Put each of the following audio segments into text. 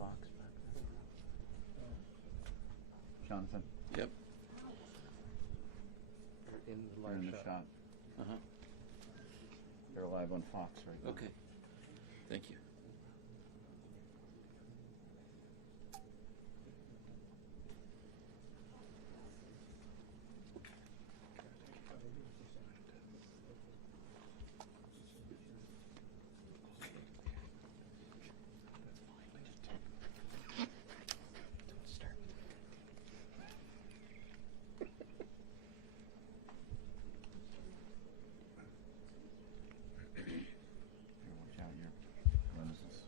Fox back there. Jonathan, Yep. They're in the you're live in the shot. Uh-huh. They're live on Fox right now. Okay. Thank you. Here, watch out your lenses.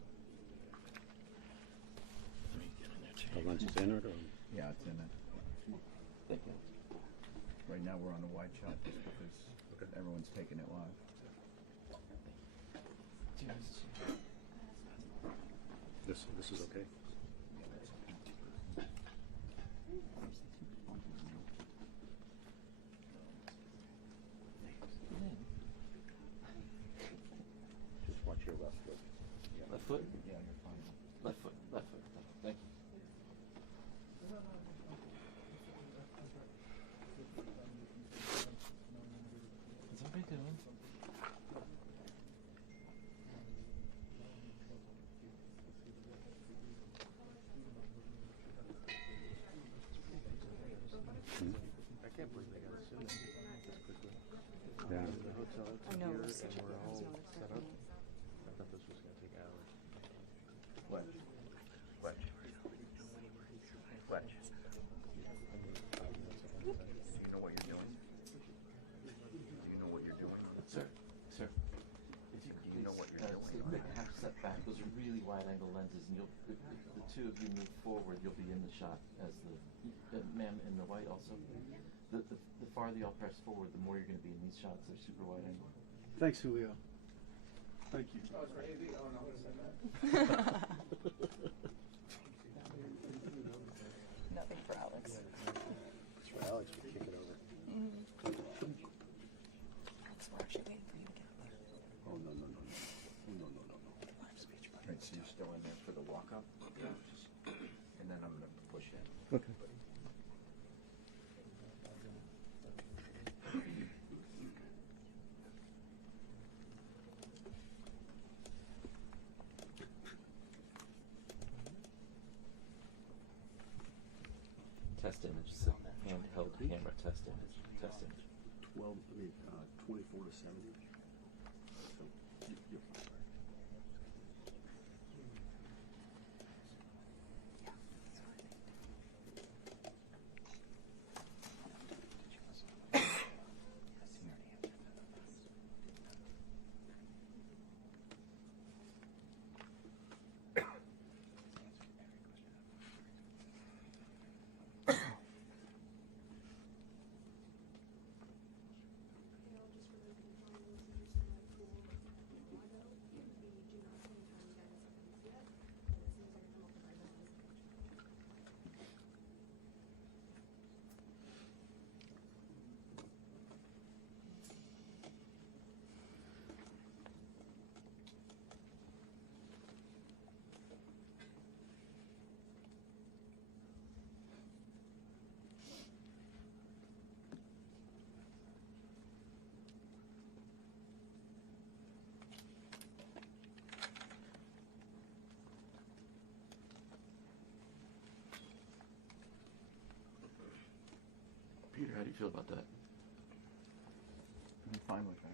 Let me get in there too. The lens is in it, or? Yeah, it's in it. Thank you. Right now we're on the wide shot just because everyone's taking it live. This is okay? Just watch your left foot. Left foot? Yeah, you're fine. Left foot. Left foot. Thank you. What's everybody doing? I can't believe they got us in this quickly. Yeah. The hotel I took know, here it was such and a we're all notice set for up. me. I thought this was going to take hours. Fletch. Fletch. Fletch. Do you know what you're doing? Do you know what you're doing? Sir. Sir. If you Do you know what you're doing? take like half step back. Those are really wide angle lenses, and you'll if the two of you move forward, you'll be in the shot as the ma'am in the white also. The farther y'all press forward, the more you're going to be in these shots. They're super wide angle. Thanks, Julio. Thank you. Nothing for Alex. It's for Alex, we kick it over. Alex, we're actually waiting for you to get up there. Oh, no, no, no, no. Oh, no, no, no, no. Live speech, buddy. Right, so you're still in there for the walk-up? Yeah. And then I'm going to push in. Okay. Test image. So handheld camera test image. Test image. 24 to 70. So, you're fine. Peter, how do you feel about that? I'm fine with that.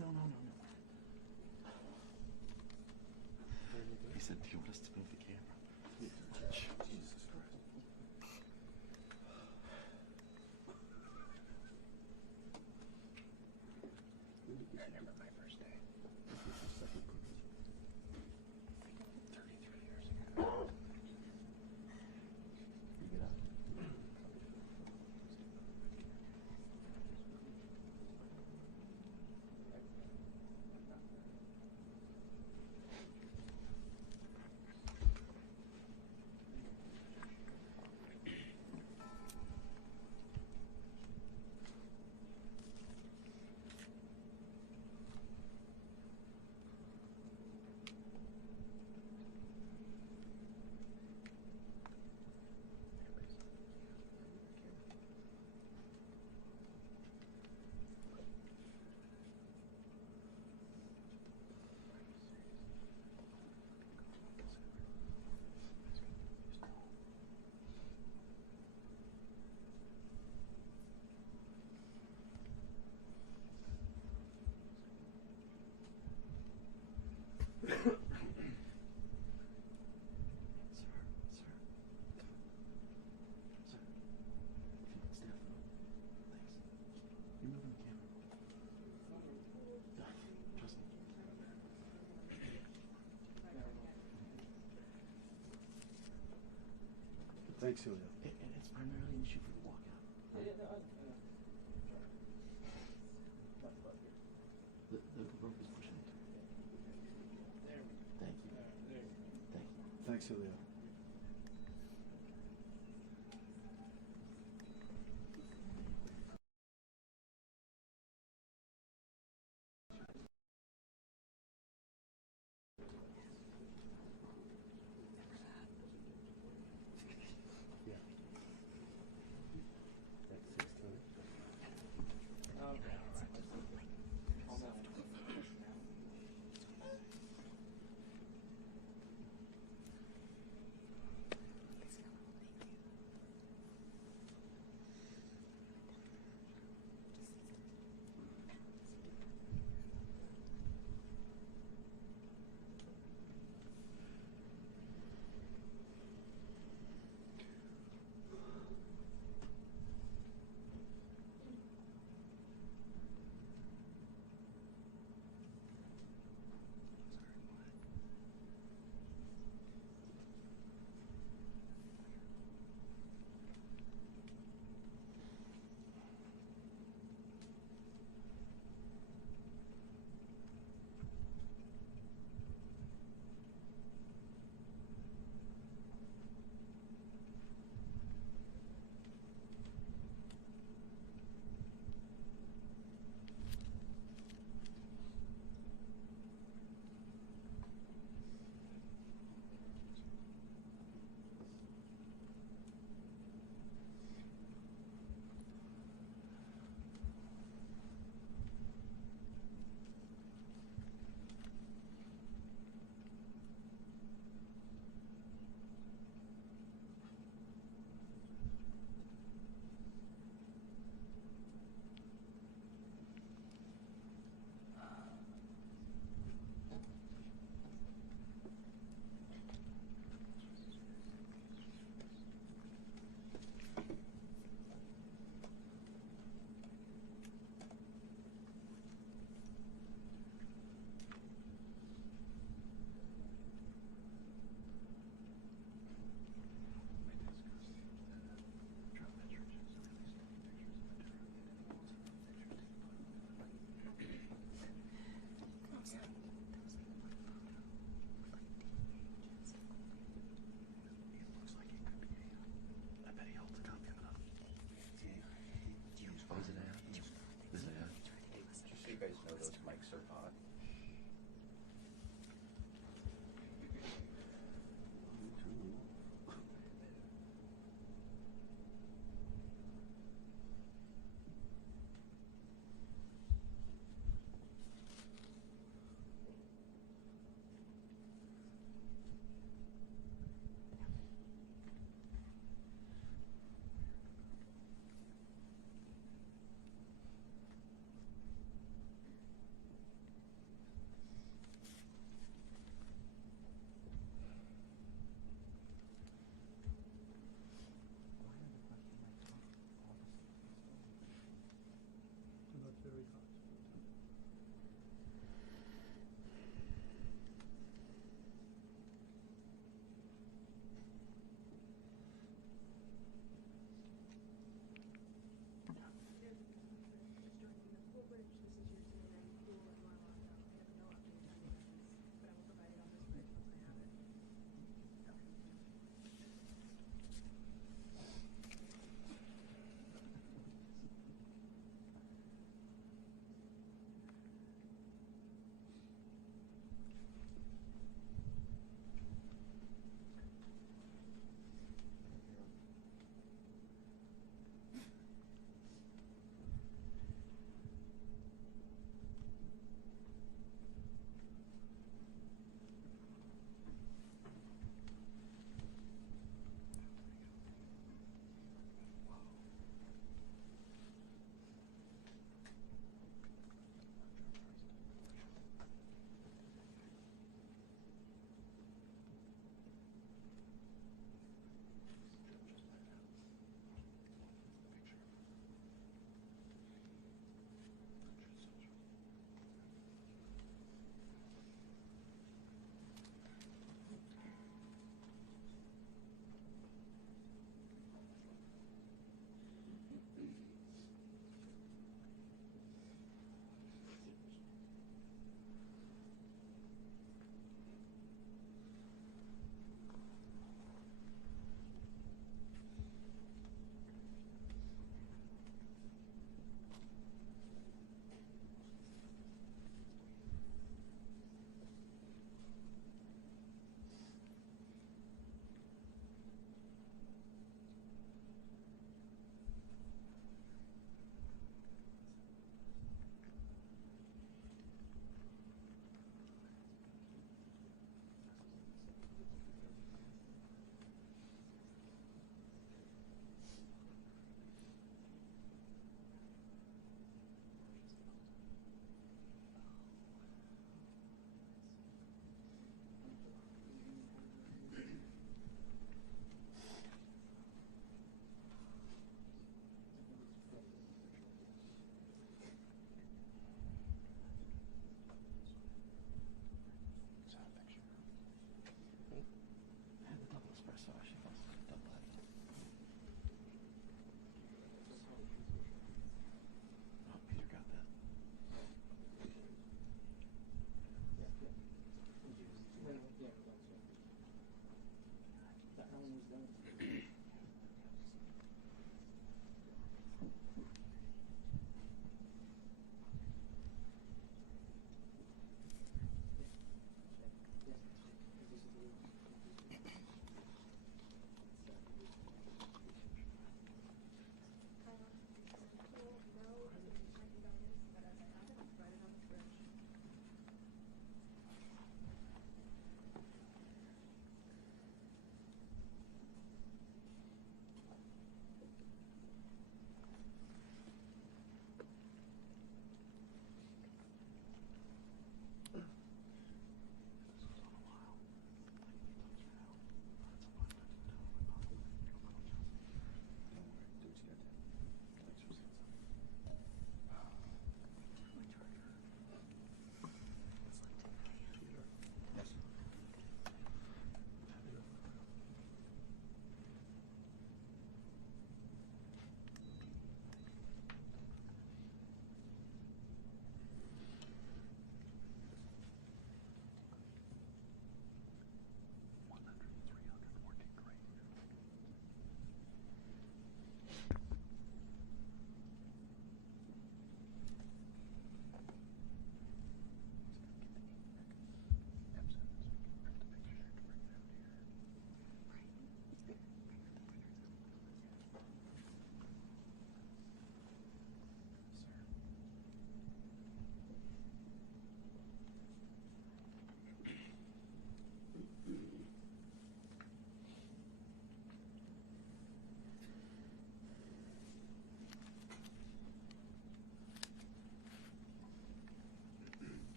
He said, do you want us to move the camera? Jesus Christ. I remember my first day. This is the second purpose. 33 years ago. You get out. Thanks, Julio. And it's primarily an issue for the walkout. The rope is pushing it. Thank you. Thank you. Thanks, Julio. Yeah. That's 16.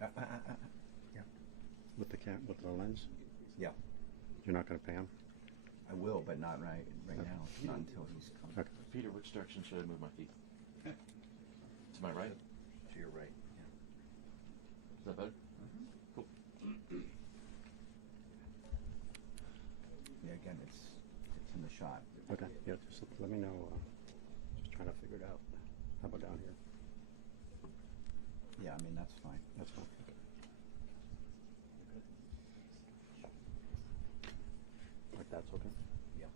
Yeah. With with the lens? Yeah. You're not going to pay him? I will, but not right now. Not until he's come. Okay. Peter, which direction should I move my feet? To my right? To your right. Is that better? Cool. Yeah. Again, it's in the shot. Okay. Yeah, just let me know. Just trying to figure it out. How about down here? Yeah, I mean that's fine. That's fine. Like that's okay? Yeah.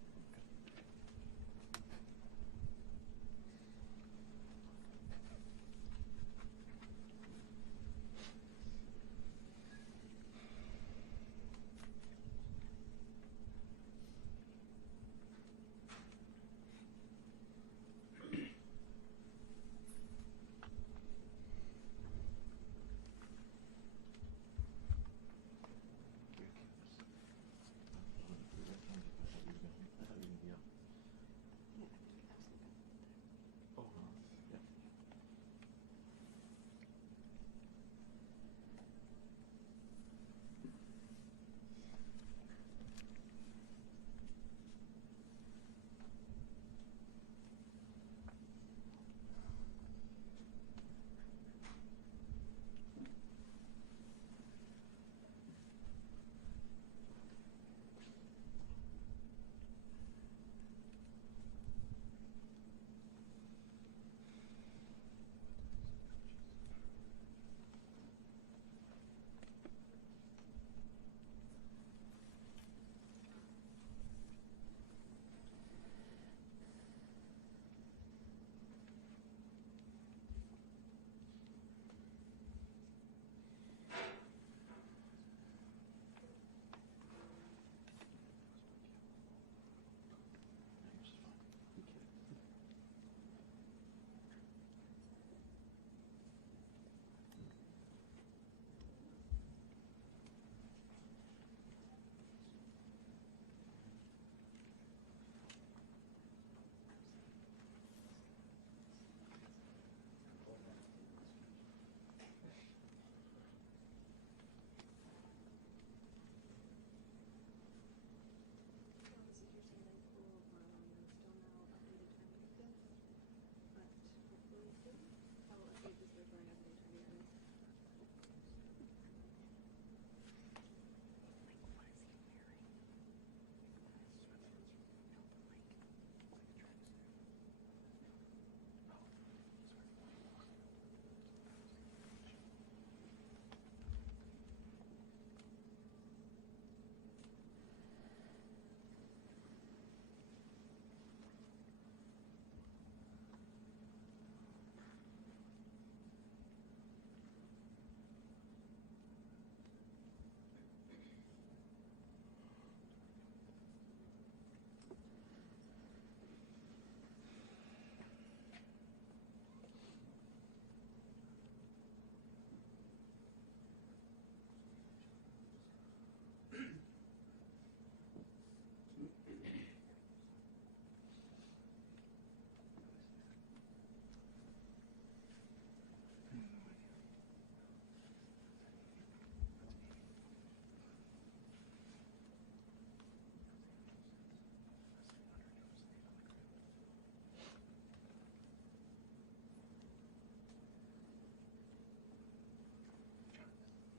Oh, yeah.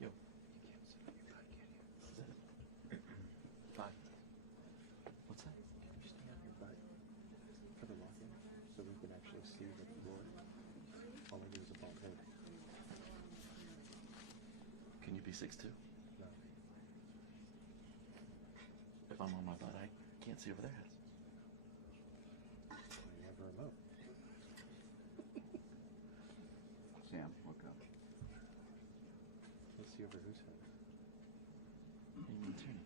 Yo. Is that it? Five. What's that? Can you stand on your butt for the lock-in so we can actually see the floor? All I do is a bald head. Can you be 6'2"? No. If I'm on my butt, I can't see over their heads. You have a remote. Sam, look up. Let's see over whose head. What do you mean turning?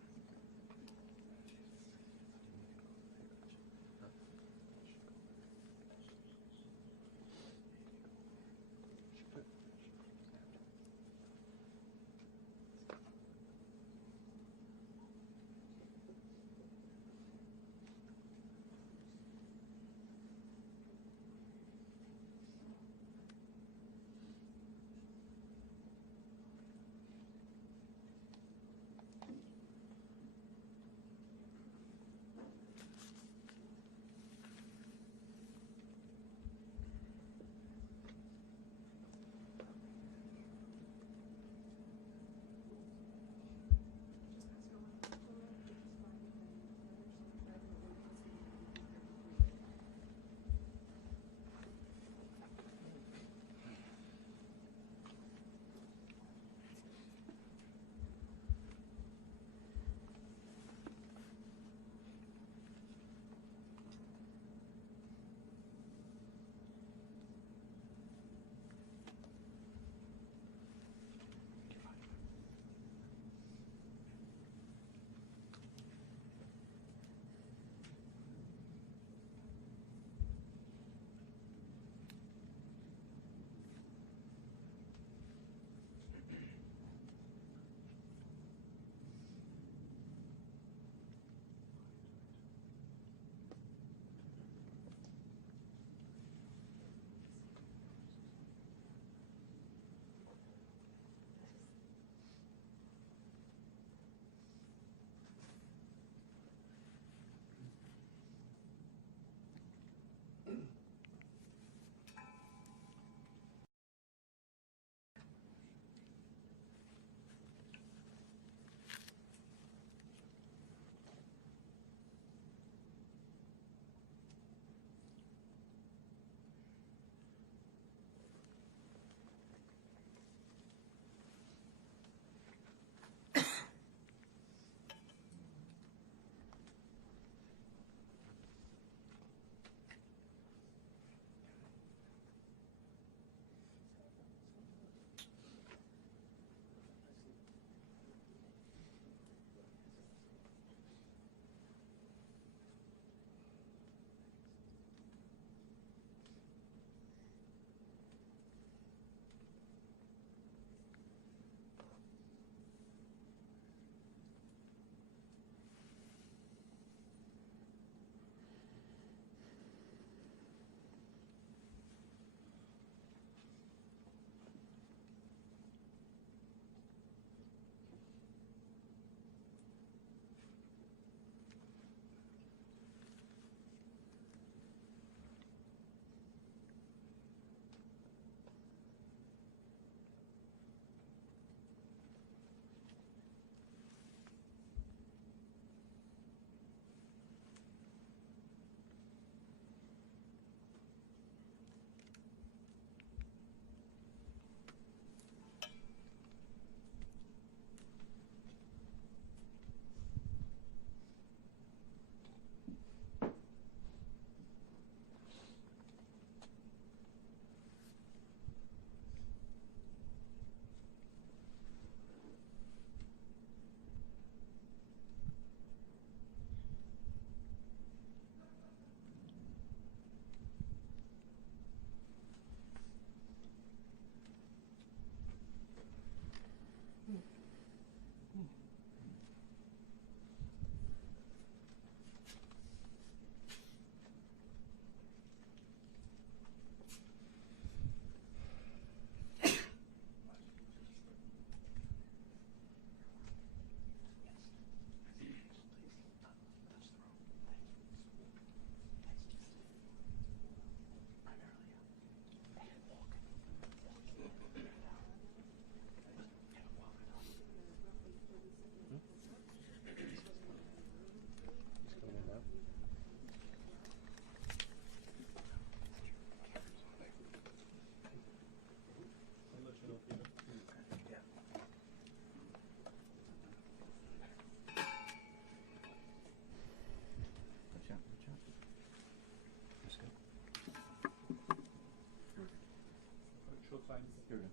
Here we go.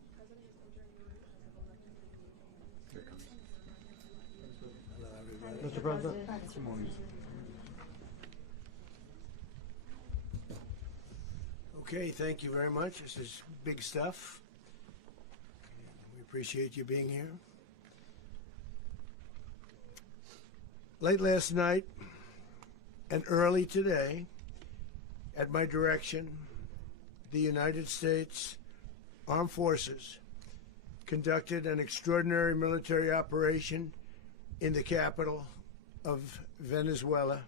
Here it comes. Hello, everybody. Mr. President? Good morning. Okay, thank you very much. This is big stuff. We appreciate you being here. Late last night and early today, at my direction, the United States Armed Forces conducted an extraordinary military operation in the capital of Venezuela.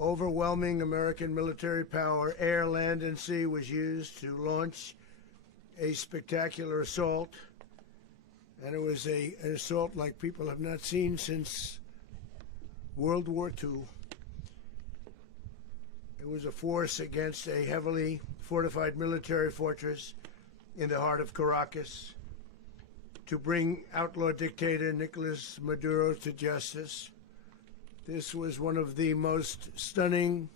Overwhelming American military power, air, land, and sea, was used to launch a spectacular assault. And it was an assault like people have not seen since World War II. It was a force against a heavily fortified military fortress in the heart of Caracas to bring outlaw dictator Nicolas Maduro to justice. This was one of the most stunning,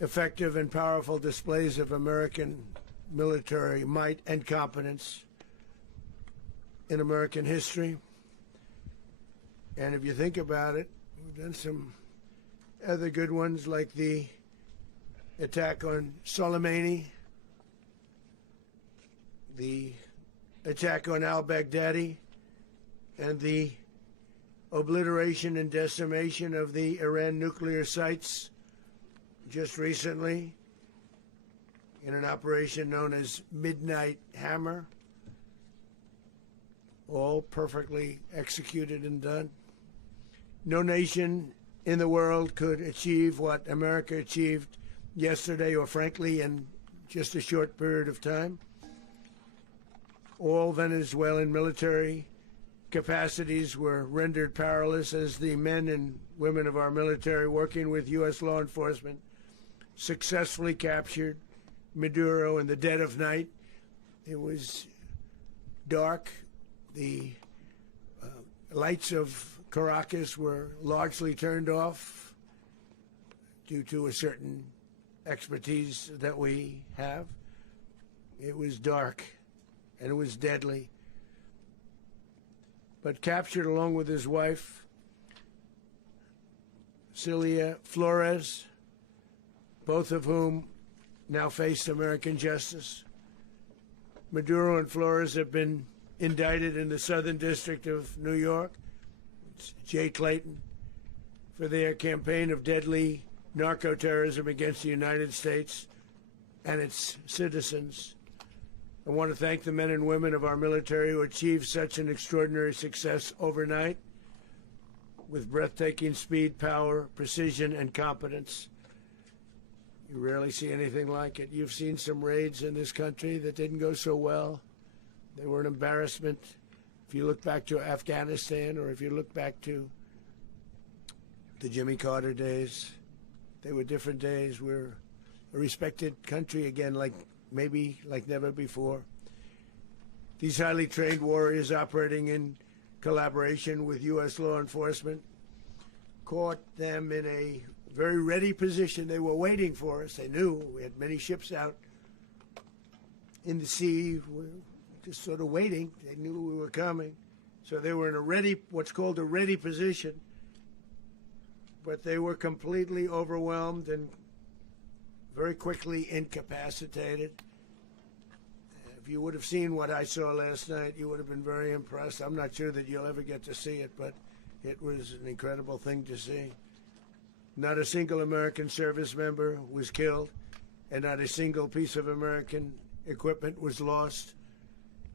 effective, and powerful displays of American military might and competence in American history. And if you think about it, we've done some other good ones, like the attack on Soleimani, the attack on al-Baghdadi, and the obliteration and decimation of the Iran nuclear sites just recently in an operation known as Midnight Hammer. All perfectly executed and done. No nation in the world could achieve what America achieved yesterday, or frankly in just a short period of time. All Venezuelan military capacities were rendered powerless as the men and women of our military, working with U.S. law enforcement, successfully captured Maduro in the dead of night. It was dark. The lights of Caracas were largely turned off due to a certain expertise that we have. It was dark and it was deadly. But captured along with his wife, Celia Flores, both of whom now face American justice. Maduro and Flores have been indicted in the Southern District of New York, it's Jay Clayton, for their campaign of deadly narco-terrorism against the United States and its citizens. I want to thank the men and women of our military who achieved such an extraordinary success overnight with breathtaking speed, power, precision, and competence. You rarely see anything like it. You've seen some raids in this country that didn't go so well. They were an embarrassment. If you look back to Afghanistan, or if you look back to the Jimmy Carter days, they were different days. We're a respected country again, like never before. These highly trained warriors, operating in collaboration with U.S. law enforcement, caught them in a very ready position. They were waiting for us. They knew we had many ships out in the sea, just sort of waiting. They knew we were coming. So they were in a ready, what's called a ready position. But they were completely overwhelmed and very quickly incapacitated. If you would have seen what I saw last night, you would have been very impressed. I'm not sure that you'll ever get to see it, but it was an incredible thing to see. Not a single American service member was killed, and not a single piece of American equipment was lost.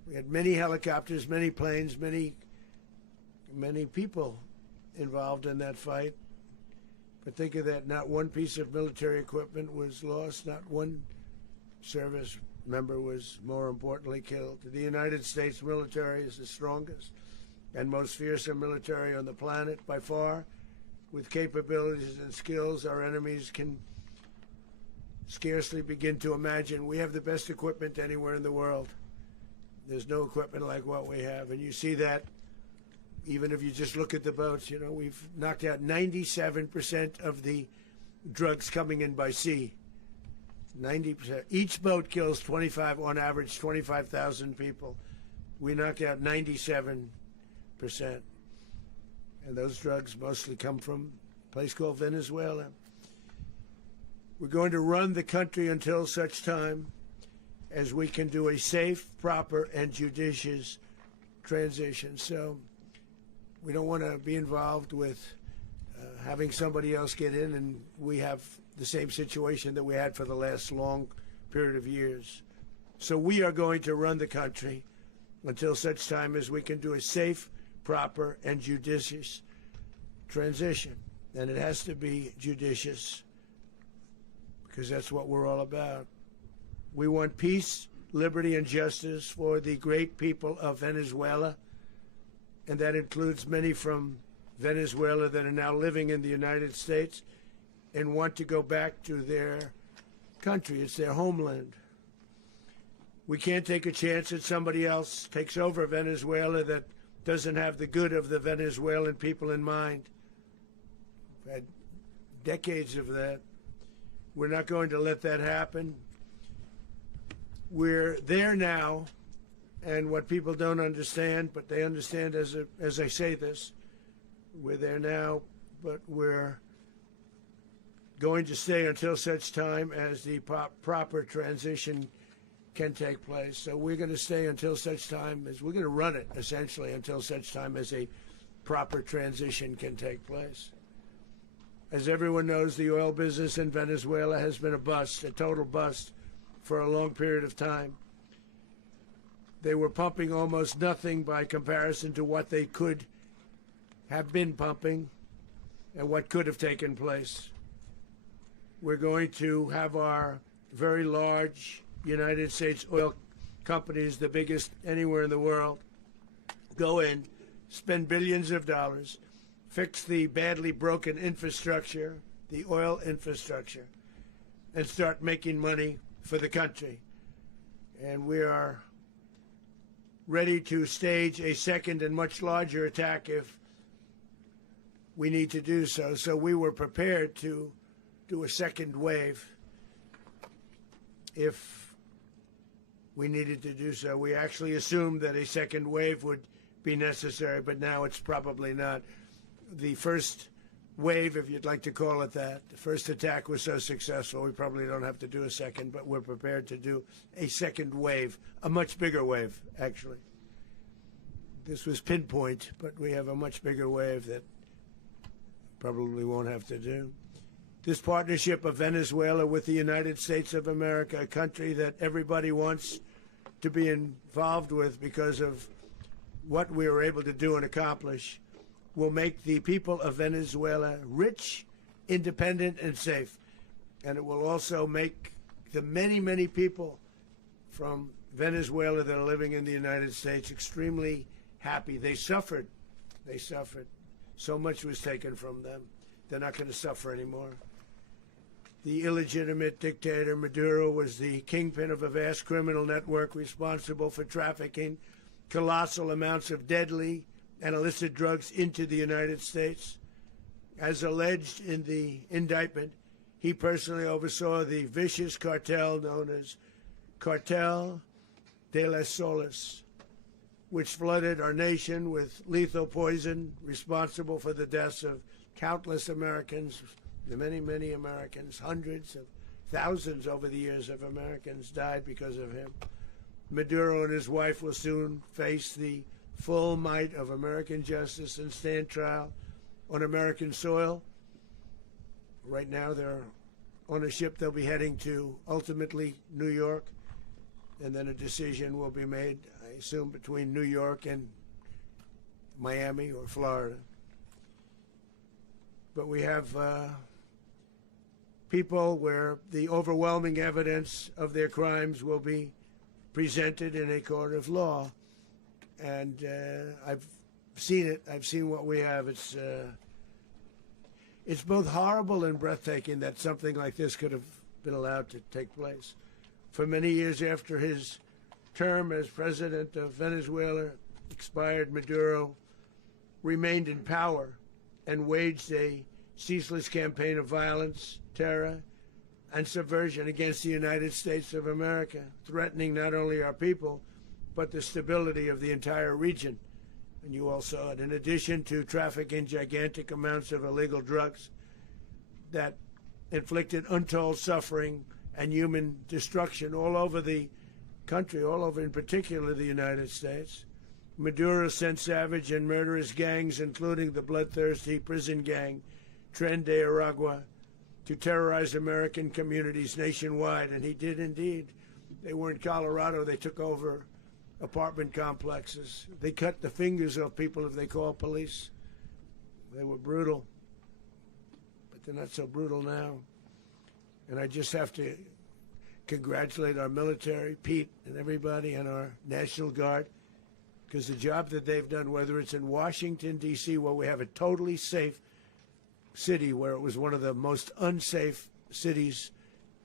We had many helicopters, many planes, many people involved in that fight. But think of that, not one piece of military equipment was lost, not one service member was, more importantly, killed. The United States military is the strongest and most fearsome military on the planet by far, with capabilities and skills our enemies can scarcely begin to imagine. We have the best equipment anywhere in the world. There's no equipment like what we have, and you see that even if you just look at the boats. You know, we've knocked out 97% of the drugs coming in by sea. 90%. Each boat kills 25, on average, 25,000 people. We knock out 97%. And those drugs mostly come from a place called Venezuela. We're going to run the country until such time as we can do a safe, proper, and judicious transition. So we don't want to be involved with having somebody else get in, and we have the same situation that we had for the last long period of years. So we are going to run the country until such time as we can do a safe, proper, and judicious transition. And it has to be judicious because that's what we're all about. We want peace, liberty, and justice for the great people of Venezuela, and that includes many from Venezuela that are now living in the United States and want to go back to their country. It's their homeland. We can't take a chance that somebody else takes over Venezuela that doesn't have the good of the Venezuelan people in mind. We've had decades of that. We're not going to let that happen. We're there now, and what people don't understand, but they understand as I say this, we're there now, but we're going to stay until such time as the proper transition can take place. So we're going to stay until such time as, we're going to run it essentially until such time as a proper transition can take place. As everyone knows, the oil business in Venezuela has been a bust, a total bust, for a long period of time. They were pumping almost nothing by comparison to what they could have been pumping and what could have taken place. We're going to have our very large United States oil companies, the biggest anywhere in the world, go in, spend billions of dollars, fix the badly broken infrastructure, the oil infrastructure, and start making money for the country. And we are ready to stage a second and much larger attack if we need to do so. So we were prepared to do a second wave if we needed to do so. We actually assumed that a second wave would be necessary, but now it's probably not. The first wave, if you'd like to call it that, the first attack was so successful, we probably don't have to do a second, but we're prepared to do a second wave, a much bigger wave, actually. This was pinpoint, but we have a much bigger wave that probably won't have to do. This partnership of Venezuela with the United States of America, a country that everybody wants to be involved with because of what we were able to do and accomplish, will make the people of Venezuela rich, independent, and safe. And it will also make the many, many people from Venezuela that are living in the United States extremely happy. They suffered. They suffered. So much was taken from them. They're not going to suffer anymore. The illegitimate dictator Maduro was the kingpin of a vast criminal network responsible for trafficking colossal amounts of deadly and illicit drugs into the United States. As alleged in the indictment, he personally oversaw the vicious cartel known as Cartel de las Solas, which flooded our nation with lethal poison responsible for the deaths of countless Americans, the many, many Americans. Hundreds of thousands over the years of Americans died because of him. Maduro and his wife will soon face the full might of American justice and stand trial on American soil. Right now they're on a ship they'll be heading to, ultimately, New York, and then a decision will be made, I assume, between New York and Miami or Florida. But we have people where the overwhelming evidence of their crimes will be presented in a court of law. And I've seen it. I've seen what we have. It's both horrible and breathtaking that something like this could have been allowed to take place. For many years after his term as president of Venezuela expired, Maduro remained in power and waged a ceaseless campaign of violence, terror, and subversion against the United States of America, threatening not only our people, but the stability of the entire region. And you all saw it. In addition to trafficking gigantic amounts of illegal drugs that inflicted untold suffering and human destruction all over the country, all over in particular the United States, Maduro sent savage and murderous gangs, including the bloodthirsty prison gang Tren de Aragua, to terrorize American communities nationwide, and he did indeed. They were in Colorado. They took over apartment complexes. They cut the fingers off people if they called police. They were brutal, but they're not so brutal now. And I just have to congratulate our military, Pete and everybody, and our National Guard, because the job that they've done, whether it's in Washington, D.C., where we have a totally safe city, where it was one of the most unsafe cities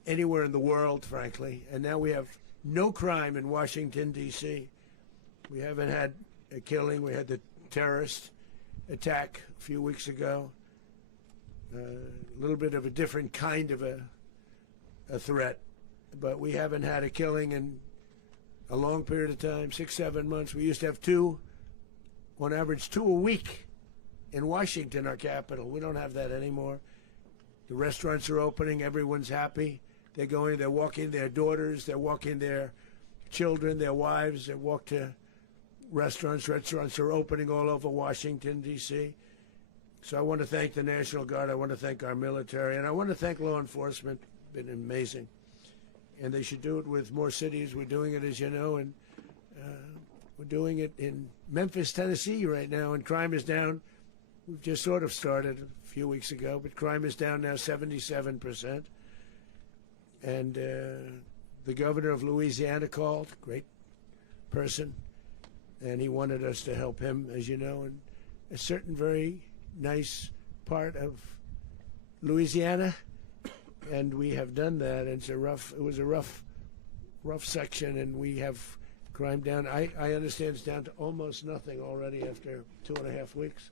anywhere in the world, frankly, and now we have no crime in Washington, D.C. We haven't had a killing. We had the terrorist attack a few weeks ago. A little bit of a different kind of a threat, but we haven't had a killing in a long period of time, 6-7 months. We used to have two, on average, 2 a week in Washington, our capital. We don't have that anymore. The restaurants are opening. Everyone's happy. They're going, they're walking their daughters, they're walking their children, their wives. They walk to restaurants. Restaurants are opening all over Washington, D.C. So I want to thank the National Guard. I want to thank our military. And I want to thank law enforcement. It's been amazing. And they should do it with more cities. We're doing it, as you know, and we're doing it in Memphis, Tennessee right now, and crime is down. We've just sort of started a few weeks ago, but crime is down now 77%. And the governor of Louisiana called, great person, and he wanted us to help him, as you know, in a certain very nice part of Louisiana, and we have done that. And it was a rough section, and we have crime down. I understand it's down to almost nothing already after 2.5 weeks.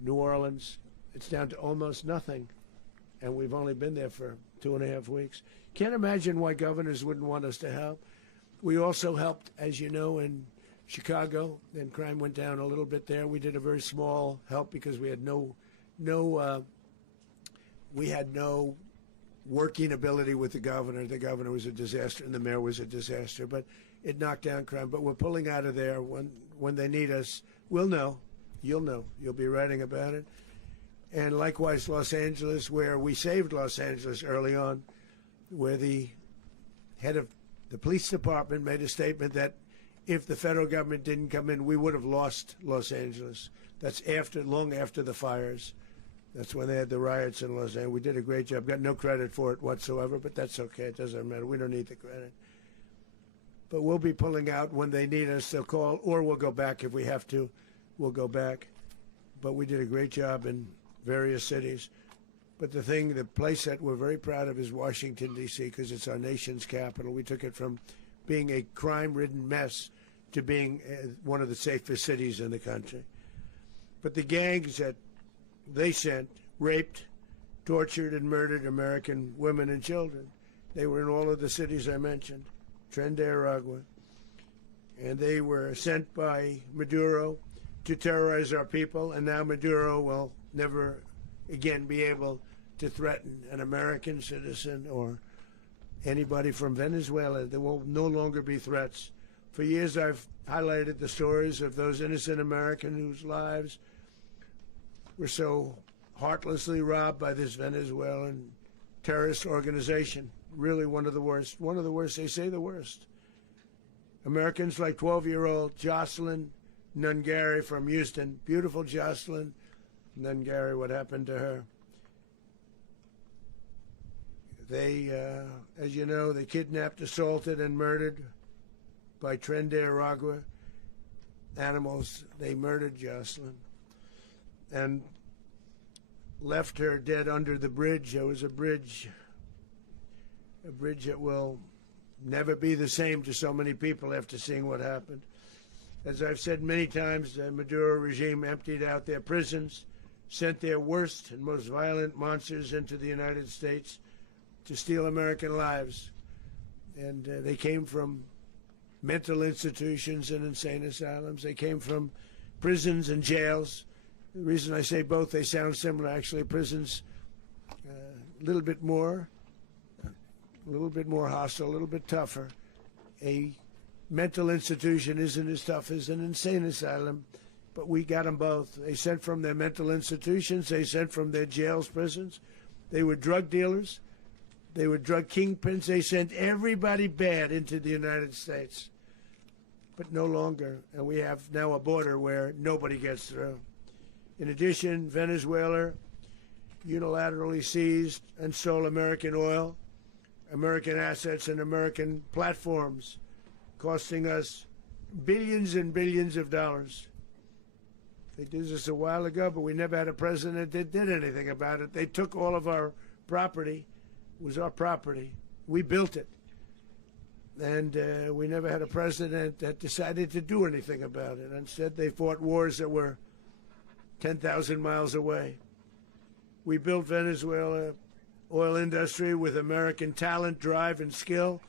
New Orleans, it's down to almost nothing, and we've only been there for 2.5 weeks. Can't imagine why governors wouldn't want us to help. We also helped, as you know, in Chicago, and crime went down a little bit there. We did a very small help because we had no working ability with the governor. The governor was a disaster, and the mayor was a disaster. But it knocked down crime. But we're pulling out of there when they need us. We'll know. You'll know. You'll be writing about it. And likewise, Los Angeles, where we saved Los Angeles early on, where the head of the police department made a statement that if the federal government didn't come in, we would have lost Los Angeles. That's long after the fires. That's when they had the riots in Los Angeles. We did a great job. Got no credit for it whatsoever, but that's okay. It doesn't matter. We don't need the credit. But we'll be pulling out when they need us. They'll call, or we'll go back if we have to. We'll go back. But we did a great job in various cities. But the place that we're very proud of is Washington, D.C., because it's our nation's capital. We took it from being a crime-ridden mess to being one of the safest cities in the country. But the gangs that they sent raped, tortured, and murdered American women and children. They were in all of the cities I mentioned, Tren de Aragua. And they were sent by Maduro to terrorize our people, and now Maduro will never again be able to threaten an American citizen or anybody from Venezuela. There will no longer be threats. For years I've highlighted the stories of those innocent Americans whose lives were so heartlessly robbed by this Venezuelan terrorist organization. Really one of the worst. One of the worst, they say the worst. Americans like 12-year-old Jocelyn Nungari from Houston. Beautiful Jocelyn Nungari, what happened to her? They, as you know, they kidnapped, assaulted, and murdered by Tren de Aragua animals. They murdered Jocelyn and left her dead under the bridge. There was a bridge that will never be the same to so many people after seeing what happened. As I've said many times, the Maduro regime emptied out their prisons, sent their worst and most violent monsters into the United States, to steal American lives. And they came from mental institutions and insane asylums. They came from prisons and jails. The reason I say both, they sound similar. Actually, prisons a little bit more hostile, a little bit tougher. A mental institution isn't as tough as an insane asylum, but we got them both. They sent from their mental institutions. They sent from their jails, prisons. They were drug dealers. They were drug kingpins. They sent everybody bad into the United States. But no longer. And we have now a border where nobody gets through. In addition, Venezuela unilaterally seized and stole American oil, American assets, and American platforms, costing us billions and billions of dollars. They did this a while ago, but we never had a president that did anything about it. They took all of our property. It was our property. We built it. And we never had a president that decided to do anything about it. Instead, they fought wars that were 10,000 miles away. We built Venezuela oil industry with American talent, drive, and skill,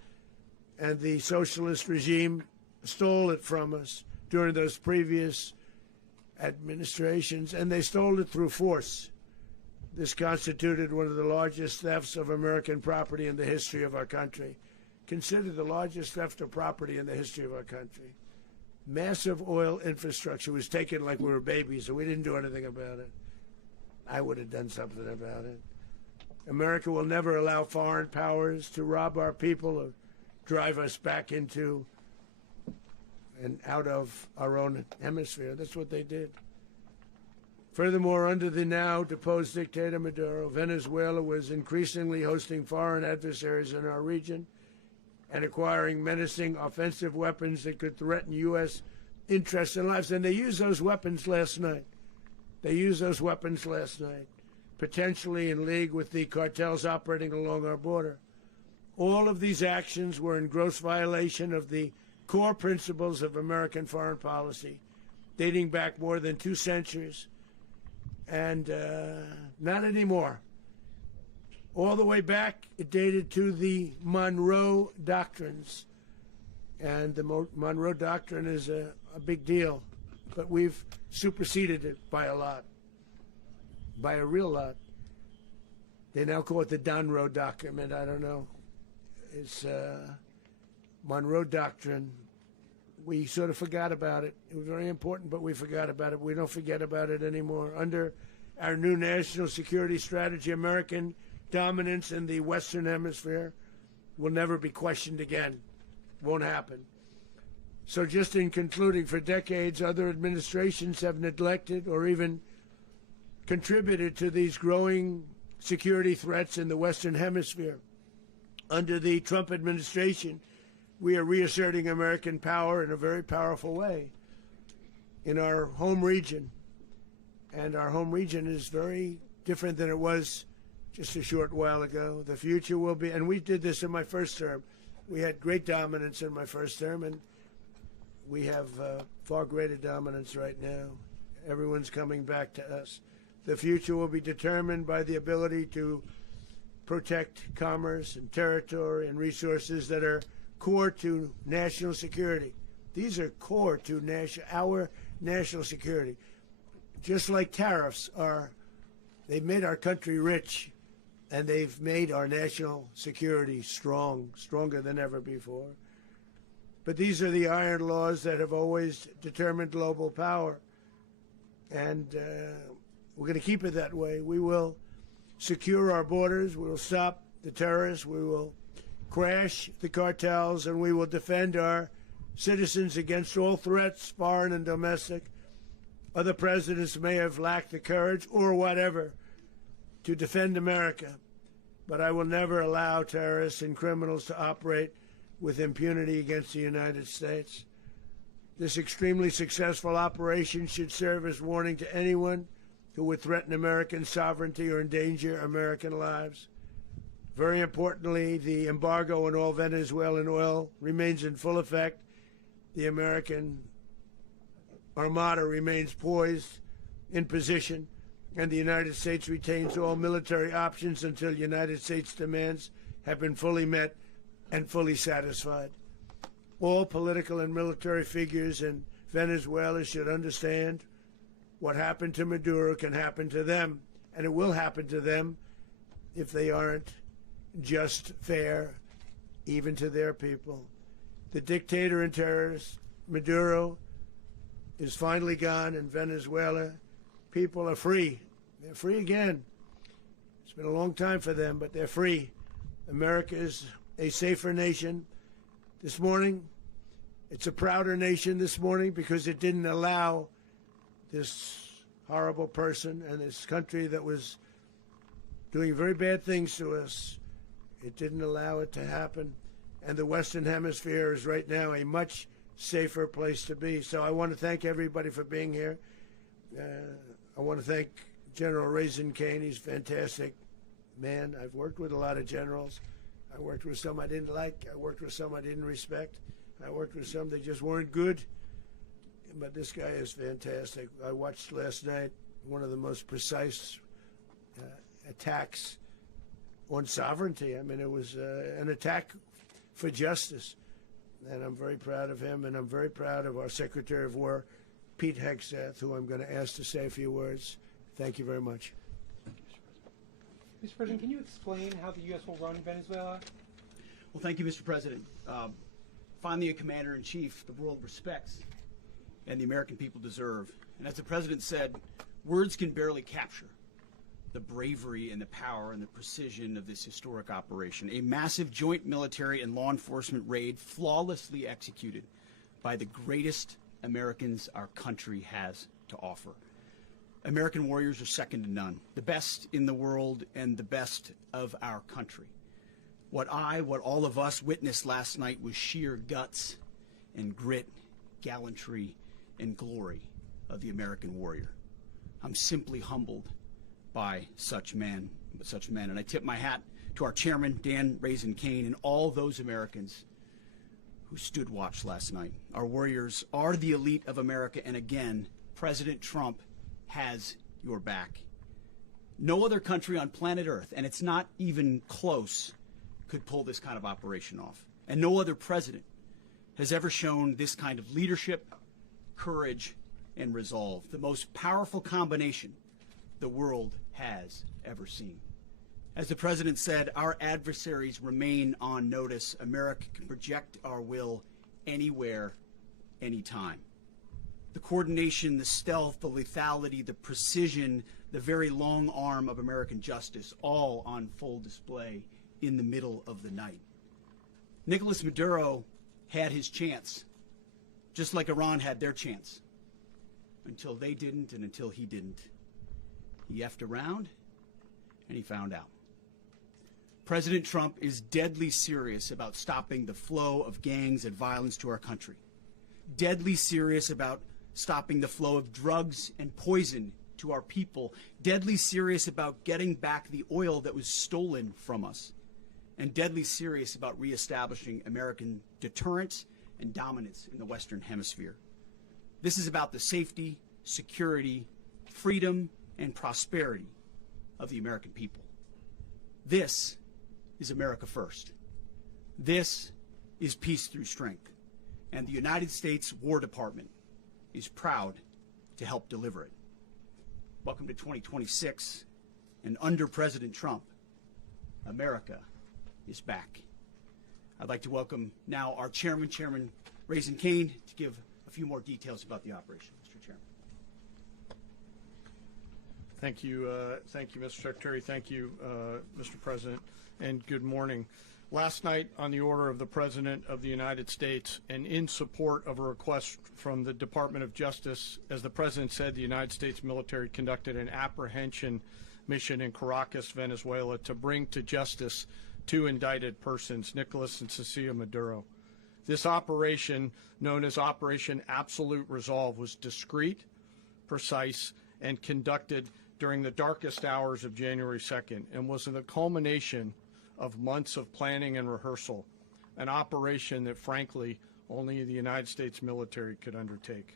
and the socialist regime stole it from us during those previous administrations, and they stole it through force. This constituted one of the largest thefts of American property in the history of our country. Considered the largest theft of property in the history of our country. Massive oil infrastructure was taken like we were babies, and we didn't do anything about it. I would have done something about it. America will never allow foreign powers to rob our people or drive us back into and out of our own hemisphere. That's what they did. Furthermore, under the now deposed dictator Maduro, Venezuela was increasingly hosting foreign adversaries in our region and acquiring menacing offensive weapons that could threaten U.S. interests and lives. And they used those weapons last night. Potentially in league with the cartels operating along our border. All of these actions were in gross violation of the core principles of American foreign policy, dating back more than 2 centuries, and not anymore. All the way back, it dated to the Monroe Doctrines, and the Monroe Doctrine is a big deal, but we've superseded it by a lot, by a real lot. They now call it the Monroe Document. I don't know. It's Monroe Doctrine. We sort of forgot about it. It was very important, but we forgot about it. We don't forget about it anymore. Under our new national security strategy, American dominance in the Western Hemisphere will never be questioned again. Won't happen. So just in concluding, for decades, other administrations have neglected or even contributed to these growing security threats in the Western Hemisphere. Under the Trump administration, we are reasserting American power in a very powerful way in our home region. And our home region is very different than it was just a short while ago. The future will be, and we did this in my first term. We had great dominance in my first term, and we have far greater dominance right now. Everyone's coming back to us. The future will be determined by the ability to protect commerce and territory and resources that are core to national security. These are core to our national security. Just like tariffs are, they've made our country rich, and they've made our national security stronger than ever before. But these are the iron laws that have always determined global power. And we're going to keep it that way. We will secure our borders. We will stop the terrorists. We will crash the cartels, and we will defend our citizens against all threats, foreign and domestic. Other presidents may have lacked the courage or whatever to defend America, but I will never allow terrorists and criminals to operate with impunity against the United States. This extremely successful operation should serve as warning to anyone who would threaten American sovereignty or endanger American lives. Very importantly, the embargo on all Venezuelan oil remains in full effect. The American Armada remains poised in position, and the United States retains all military options until United States demands have been fully met and fully satisfied. All political and military figures in Venezuela should understand what happened to Maduro can happen to them, and it will happen to them if they aren't just fair, even to their people. The dictator and terrorist, Maduro, is finally gone in Venezuela. People are free. They're free again. It's been a long time for them, but they're free. America is a safer nation. This morning, it's a prouder nation this morning because it didn't allow this horrible person and this country that was doing very bad things to us. It didn't allow it to happen. And the Western Hemisphere is right now a much safer place to be. So I want to thank everybody for being here. I want to thank General Raising Cane. He's a fantastic man. I've worked with a lot of generals. I worked with some I didn't like. I worked with some I didn't respect. I worked with some that just weren't good. But this guy is fantastic. I watched last night one of the most precise attacks on sovereignty. I mean, it was an attack for justice. And I'm very proud of him, and I'm very proud of our Secretary of War, Pete Hegseth, who I'm going to ask to say a few words. Thank you very much. Mr. President, can you explain how the U.S. will run Venezuela? Well, thank you, Mr. President. Finally, a commander-in-chief the world respects and the American people deserve. And as the President said, words can barely capture the bravery and the power and the precision of this historic operation. A massive joint military and law enforcement raid flawlessly executed by the greatest Americans our country has to offer. American warriors are second to none, the best in the world and the best of our country. What all of us witnessed last night was sheer guts and grit, gallantry, and glory of the American warrior. I'm simply humbled by such men, and I tip my hat to our chairman, Dan Raising Cane, and all those Americans who stood watch last night. Our warriors are the elite of America, and again, President Trump has your back. No other country on planet Earth, and it's not even close, could pull this kind of operation off. And no other president has ever shown this kind of leadership, courage, and resolve. The most powerful combination the world has ever seen. As the President said, our adversaries remain on notice. America can project our will anywhere, anytime. The coordination, the stealth, the lethality, the precision, the very long arm of American justice, all on full display in the middle of the night. Nicolas Maduro had his chance, just like Iran had their chance, until they didn't and until he didn't. He effed around, and he found out. President Trump is deadly serious about stopping the flow of gangs and violence to our country. Deadly serious about stopping the flow of drugs and poison to our people. Deadly serious about getting back the oil that was stolen from us. And deadly serious about reestablishing American deterrence and dominance in the Western Hemisphere. This is about the safety, security, freedom, and prosperity of the American people. This is America first. This is peace through strength. And the United States War Department is proud to help deliver it. Welcome to 2026, and under President Trump, America is back. I'd like to welcome now our chairman, Chairman Raising Cane, to give a few more details about the operation. Mr. Chairman. Thank you, Mr. Secretary. Thank you, Mr. President, and good morning. Last night, on the order of the President of the United States and in support of a request from the Department of Justice, as the President said, the United States military conducted an apprehension mission in Caracas, Venezuela, to bring to justice two indicted persons, Nicolas and Cecilia Maduro. This operation, known as Operation Absolute Resolve, was discreet, precise, and conducted during the darkest hours of January 2nd and was the culmination of months of planning and rehearsal, an operation that, frankly, only the United States military could undertake.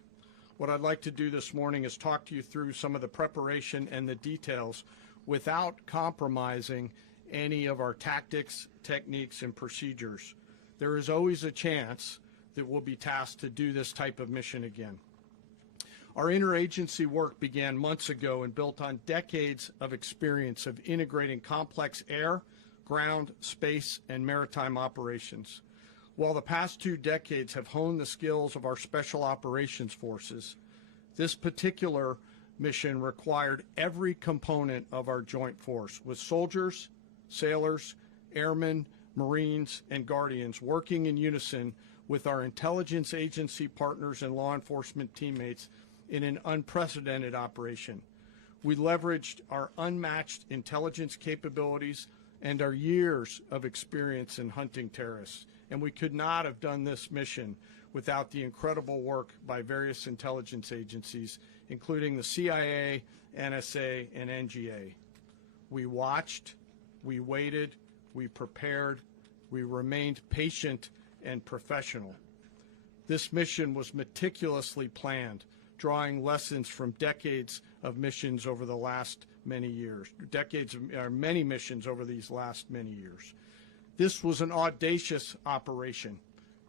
What I'd like to do this morning is talk to you through some of the preparation and the details without compromising any of our tactics, techniques, and procedures. There is always a chance that we'll be tasked to do this type of mission again. Our interagency work began months ago and built on decades of experience of integrating complex air, ground, space, and maritime operations. While the past 2 decades have honed the skills of our special operations forces, this particular mission required every component of our joint force, with soldiers, sailors, airmen, Marines, and Guardians working in unison with our intelligence agency partners and law enforcement teammates in an unprecedented operation. We leveraged our unmatched intelligence capabilities and our years of experience in hunting terrorists, and we could not have done this mission without the incredible work by various intelligence agencies, including the CIA, NSA, and NGA. We watched, we waited, we prepared, we remained patient and professional. This mission was meticulously planned, drawing lessons from decades of missions over the last many years, many missions over these last many years. This was an audacious operation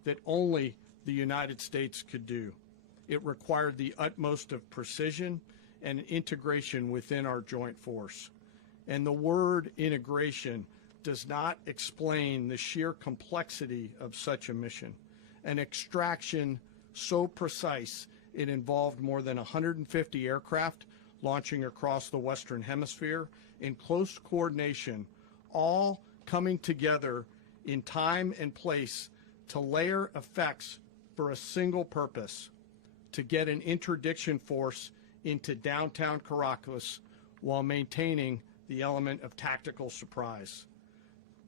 that only the United States could do. It required the utmost of precision and integration within our joint force. And the word integration does not explain the sheer complexity of such a mission. An extraction so precise it involved more than 150 aircraft launching across the Western Hemisphere in close coordination, all coming together in time and place to layer effects for a single purpose: to get an interdiction force into downtown Caracas while maintaining the element of tactical surprise.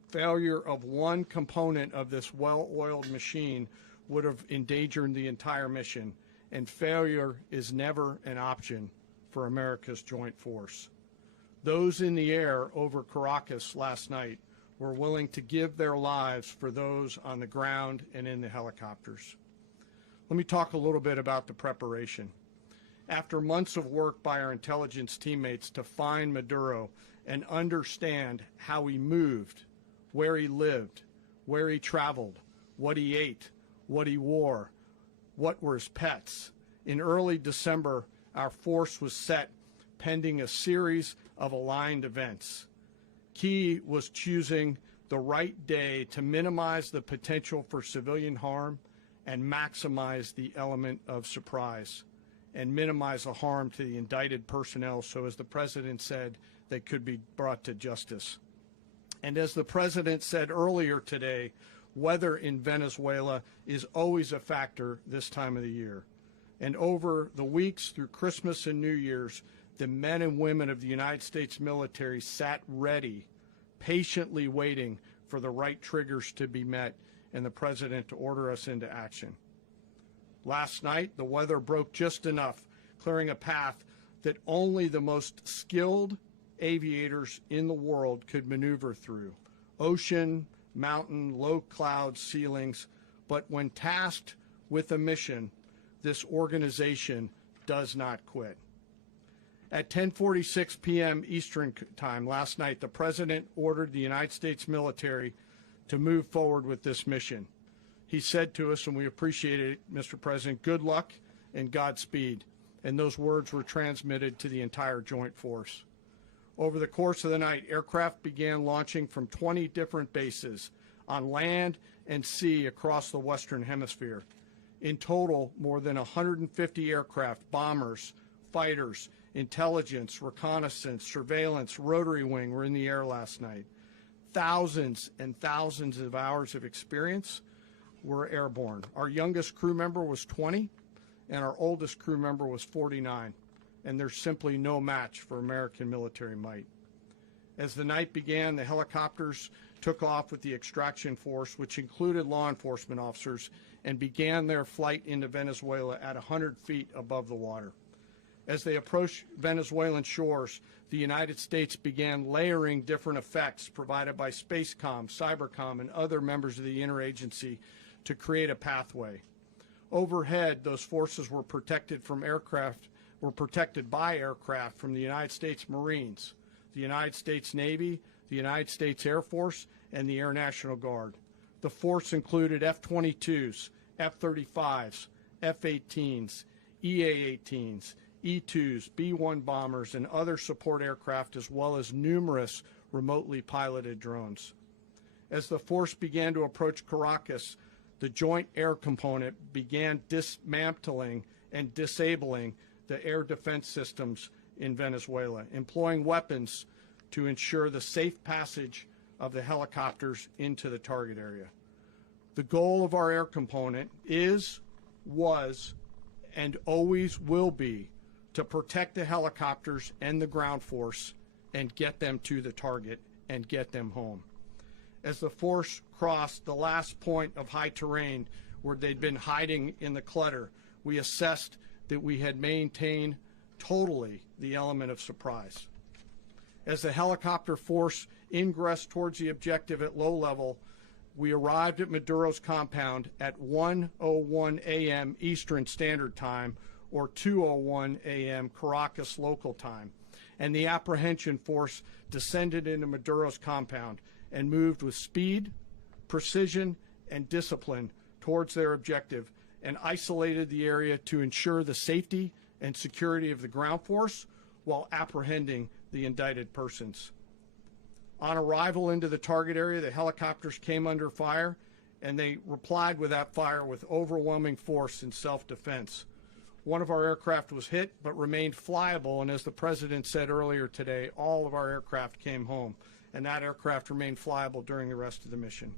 Failure of one component of this well-oiled machine would have endangered the entire mission, and failure is never an option for America's joint force. Those in the air over Caracas last night were willing to give their lives for those on the ground and in the helicopters. Let me talk a little bit about the preparation. After months of work by our intelligence teammates to find Maduro and understand how he moved, where he lived, where he traveled, what he ate, what he wore, what were his pets, in early December, our force was set pending a series of aligned events. Key was choosing the right day to minimize the potential for civilian harm and maximize the element of surprise, and minimize the harm to the indicted personnel so, as the President said, they could be brought to justice. And as the President said earlier today, weather in Venezuela is always a factor this time of the year. And over the weeks through Christmas and New Year's, the men and women of the United States military sat ready, patiently waiting for the right triggers to be met and the President to order us into action. Last night, the weather broke just enough, clearing a path that only the most skilled aviators in the world could maneuver through. Ocean, mountain, low cloud ceilings, but when tasked with a mission, this organization does not quit. At 10:46 p.m. Eastern Time last night, the President ordered the United States military to move forward with this mission. He said to us, and we appreciate it, Mr. President, good luck and Godspeed. And those words were transmitted to the entire joint force. Over the course of the night, aircraft began launching from 20 different bases on land and sea across the Western Hemisphere. In total, more than 150 aircraft, bombers, fighters, intelligence, reconnaissance, surveillance, rotary wing were in the air last night. Thousands and thousands of hours of experience were airborne. Our youngest crew member was 20, and our oldest crew member was 49. And there's simply no match for American military might. As the night began, the helicopters took off with the extraction force, which included law enforcement officers, and began their flight into Venezuela at 100 feet above the water. As they approached Venezuelan shores, the United States began layering different effects provided by Spacecom, Cybercom, and other members of the interagency to create a pathway. Overhead, those forces were protected by aircraft from the United States Marines, the United States Navy, the United States Air Force, and the Air National Guard. The force included F-22s, F-35s, F-18s, EA-18s, E-2s, B-1 bombers, and other support aircraft, as well as numerous remotely piloted drones. As the force began to approach Caracas, the Joint Air Component began dismantling and disabling the air defense systems in Venezuela, employing weapons to ensure the safe passage of the helicopters into the target area. The goal of our air component is, was, and always will be to protect the helicopters and the ground force and get them to the target and get them home. As the force crossed the last point of high terrain where they'd been hiding in the clutter, we assessed that we had maintained totally the element of surprise. As the helicopter force ingressed towards the objective at low level, we arrived at Maduro's compound at 1:01 a.m. Eastern Standard Time, or 2:01 a.m. Caracas local time, and the apprehension force descended into Maduro's compound and moved with speed, precision, and discipline towards their objective, and isolated the area to ensure the safety and security of the ground force while apprehending the indicted persons. On arrival into the target area, the helicopters came under fire, and they replied with that fire with overwhelming force in self-defense. One of our aircraft was hit but remained flyable, and as the President said earlier today, all of our aircraft came home, and that aircraft remained flyable during the rest of the mission.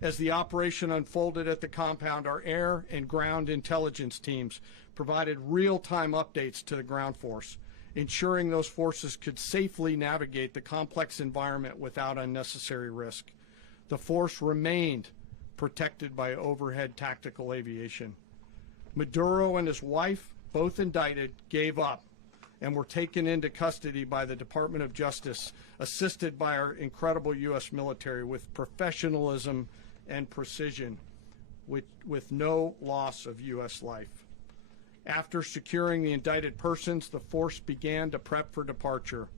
As the operation unfolded at the compound, our air and ground intelligence teams provided real-time updates to the ground force, ensuring those forces could safely navigate the complex environment without unnecessary risk. The force remained protected by overhead tactical aviation. Maduro and his wife, both indicted, gave up and were taken into custody by the Department of Justice, assisted by our incredible U.S. military with professionalism and precision, with no loss of U.S. life. After securing the indicted persons, the force began to prep for departure.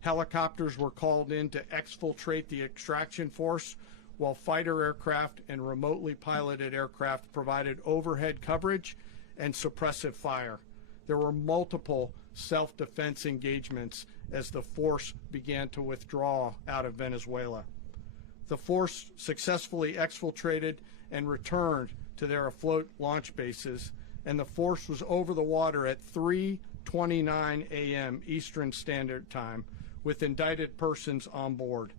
Helicopters were called in to exfiltrate the extraction force, while fighter aircraft and remotely piloted aircraft provided overhead coverage and suppressive fire. There were multiple self-defense engagements as the force began to withdraw out of Venezuela. The force successfully exfiltrated and returned to their afloat launch bases, and the force was over the water at 3:29 a.m. Eastern Standard Time with indicted persons on board.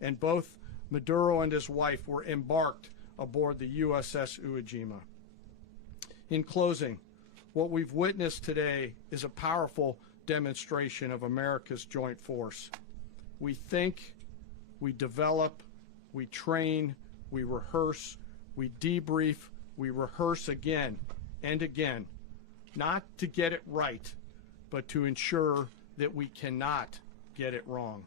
And both Maduro and his wife were embarked aboard the USS Iwo Jima. In closing, what we've witnessed today is a powerful demonstration of America's joint force. We think, we develop, we train, we rehearse, we debrief, we rehearse again and again, not to get it right, but to ensure that we cannot get it wrong.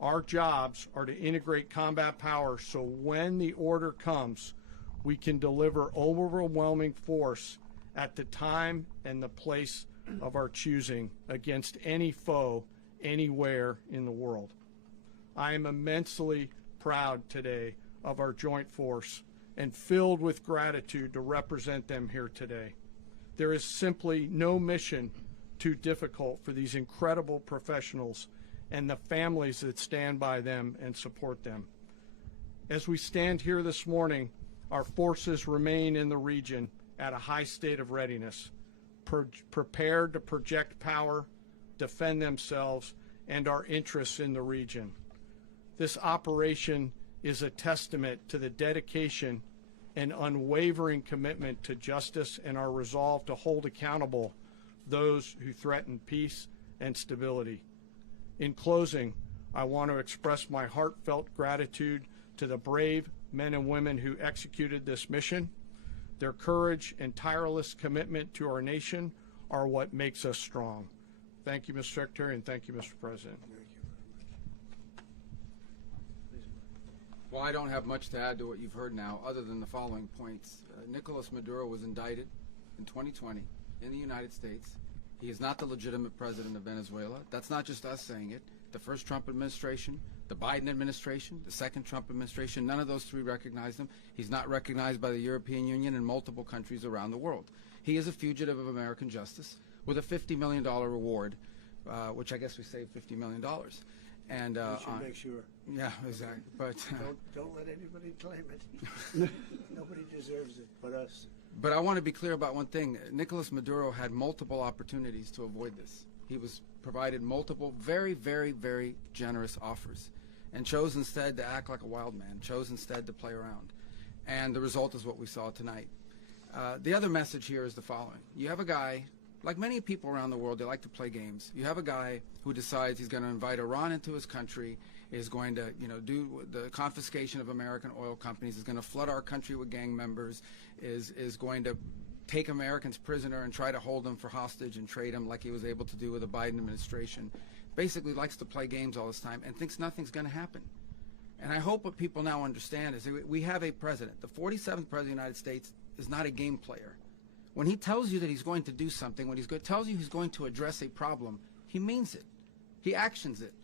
Our jobs are to integrate combat power so when the order comes, we can deliver overwhelming force at the time and the place of our choosing against any foe anywhere in the world. I am immensely proud today of our joint force and filled with gratitude to represent them here today. There is simply no mission too difficult for these incredible professionals and the families that stand by them and support them. As we stand here this morning, our forces remain in the region at a high state of readiness, prepared to project power, defend themselves, and our interests in the region. This operation is a testament to the dedication and unwavering commitment to justice and our resolve to hold accountable those who threaten peace and stability. In closing, I want to express my heartfelt gratitude to the brave men and women who executed this mission. Their courage and tireless commitment to our nation are what makes us strong. Thank you, Mr. Secretary, and thank you, Mr. President. Well, I don't have much to add to what you've heard now, other than the following points. Nicolas Maduro was indicted in 2020 in the United States. He is not the legitimate president of Venezuela. That's not just us saying it. The first Trump administration, the Biden administration, the second Trump administration, none of those three recognized him. He's not recognized by the European Union and multiple countries around the world. He is a fugitive of American justice with a $50 million reward, which I guess we saved $50 million. And We should make sure. yeah, exactly. But Don't let anybody claim it. Nobody deserves it but us. But I want to be clear about one thing. Nicolas Maduro had multiple opportunities to avoid this. He was provided multiple very, very, very generous offers and chose instead to act like a wild man, chose instead to play around. And the result is what we saw tonight. The other message here is the following. You have a guy, like many people around the world, they like to play games. You have a guy who decides he's going to invite Iran into his country, is going to, do the confiscation of American oil companies, is going to flood our country with gang members, is going to take Americans prisoner and try to hold them for hostage and trade them like he was able to do with the Biden administration. Basically likes to play games all this time and thinks nothing's going to happen. And I hope what people now understand is that we have a president. The 47th president of the United States is not a game player. When he tells you that he's going to do something, when he tells you he's going to address a problem, he means it. He actions it.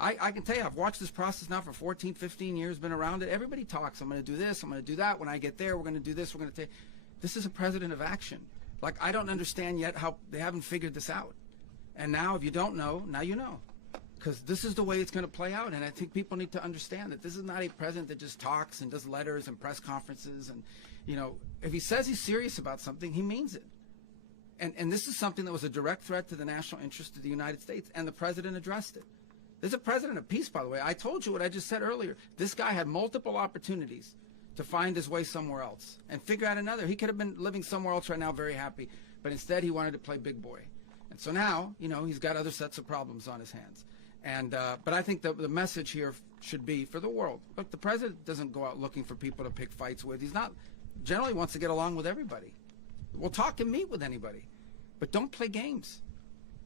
I can tell you, I've watched this process now for 14, 15 years, been around it. Everybody talks. I'm going to do this. I'm going to do that. When I get there, we're going to do this. We're going to take. This is a president of action. Like, I don't understand yet how they haven't figured this out. And now, if you don't know, now you know. Because this is the way it's going to play out. And I think people need to understand that this is not a president that just talks and does letters and press conferences. And, if he says he's serious about something, he means it. And this is something that was a direct threat to the national interest of the United States. And the president addressed it. This is a president of peace, by the way. I told you what I just said earlier. This guy had multiple opportunities to find his way somewhere else and figure out another. He could have been living somewhere else right now very happy, but instead he wanted to play big boy. And so now, he's got other sets of problems on his hands. And but I think the message here should be for the world. Look, the president doesn't go out looking for people to pick fights with. He's not generally wants to get along with everybody. We'll talk and meet with anybody, but don't play games.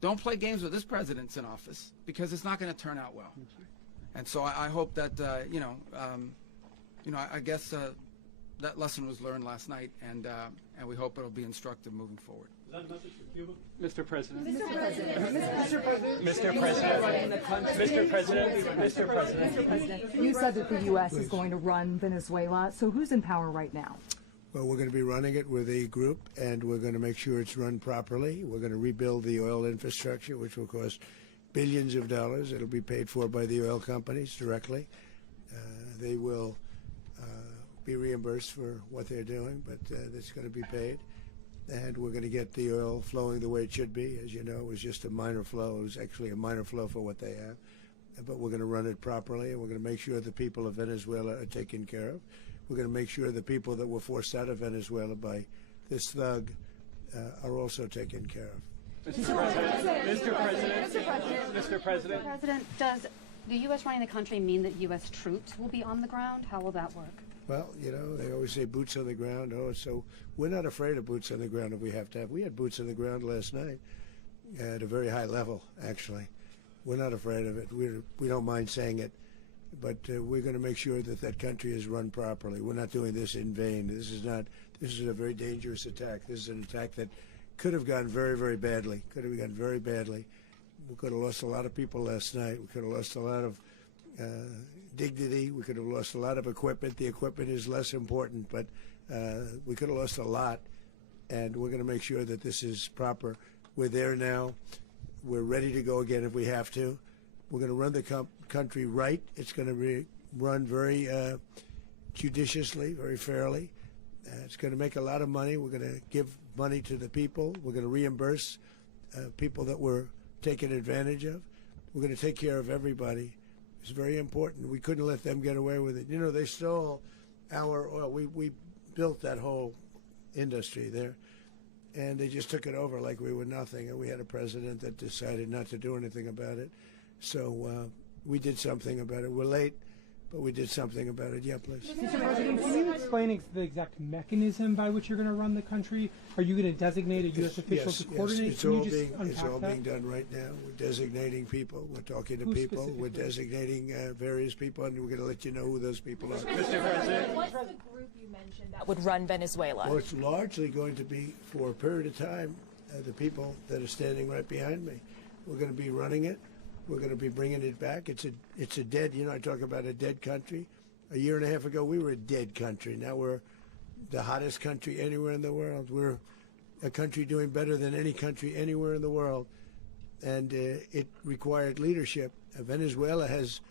Don't play games with this president's in office because it's not going to turn out well. And so I hope that I guess that lesson was learned last night, and we hope it'll be instructive moving forward. Is that a message for Cuba? Mr. President. Mr. President. Mr. President. Mr. President. Mr. President. You said that the U.S. is going to run Venezuela. So who's in power right now? Well, we're going to be running it with a group, and we're going to make sure it's run properly. We're going to rebuild the oil infrastructure, which will cost billions of dollars. It'll be paid for by the oil companies directly. They will be reimbursed for what they're doing, but that's going to be paid. And we're going to get the oil flowing the way it should be. As you know, it was just a minor flow. It was actually a minor flow for what they have. But we're going to run it properly, and we're going to make sure the people of Venezuela are taken care of. We're going to make sure the people that were forced out of Venezuela by this thug are also taken care of. Mr. President. Mr. President. Mr. President. Mr. President, does the U.S. running the country mean that U.S. troops will be on the ground? How will that work? Well, they always say boots on the ground. Oh, so we're not afraid of boots on the ground if we have to have. We had boots on the ground last night at a very high level, actually. We're not afraid of it. We don't mind saying it. But we're going to make sure that that country is run properly. We're not doing this in vain. This is a very dangerous attack. This is an attack that could have gone very, very badly. Could have gone very badly. We could have lost a lot of people last night. We could have lost a lot of dignity. We could have lost a lot of equipment. The equipment is less important, but we could have lost a lot. And we're going to make sure that this is proper. We're there now. We're ready to go again if we have to. We're going to run the country right. It's going to be run very judiciously, very fairly. It's going to make a lot of money. We're going to give money to the people. We're going to reimburse people that were taken advantage of. We're going to take care of everybody. It's very important. We couldn't let them get away with it. They stole our oil. We built that whole industry there, and they just took it over like we were nothing. And we had a president that decided not to do anything about it. So we did something about it. We're late, but we did something about it. Yeah, please. Mr. President, can you explain the exact mechanism by which you're going to run the country? Are you going to designate a U.S. official to coordinate? It's all being done right now. We're designating people. We're talking to people. We're designating various people, and we're going to let you know who those people are. Mr. President. What's the group you mentioned that would run Venezuela? Well, it's largely going to be, for a period of time, the people that are standing right behind me. We're going to be running it. We're going to be bringing it back. It's a dead, I talk about a dead country. A year and a half ago, we were a dead country. Now we're the hottest country anywhere in the world. We're a country doing better than any country anywhere in the world. And it required leadership. Venezuela has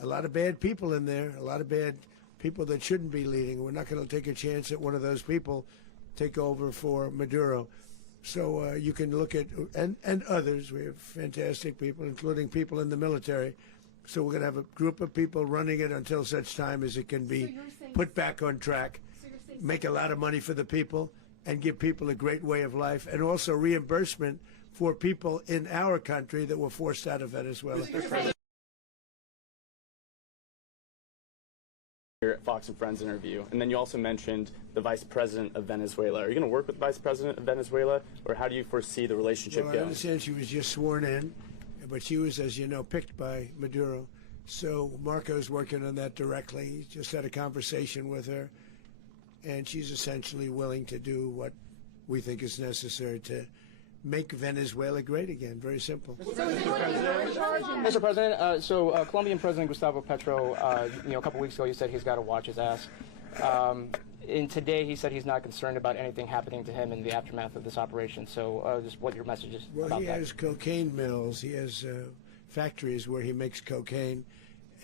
a lot of bad people in there, a lot of bad people that shouldn't be leading. We're not going to take a chance that one of those people take over for Maduro. So you can look at, and others, we have fantastic people, including people in the military. So we're going to have a group of people running it until such time as it can be put back on track, make a lot of money for the people, and give people a great way of life, and also reimbursement for people in our country that were forced out of Venezuela. Your Fox and Friends interview, and then you also mentioned the Vice President of Venezuela. Are you going to work with the Vice President of Venezuela, or how do you foresee the relationship Well, going? I understand she was just sworn in, but she was, as you know, picked by Maduro. So Marco's working on that directly. He just had a conversation with her, and she's essentially willing to do what we think is necessary to make Venezuela great again. Very simple. Mr. President, Colombian President Gustavo Petro, a couple weeks ago, he said he's got to watch his ass. And today he said he's not concerned about anything happening to him in the aftermath of this operation. So just what your message is about that. Well, he has cocaine mills. He has factories where he makes cocaine.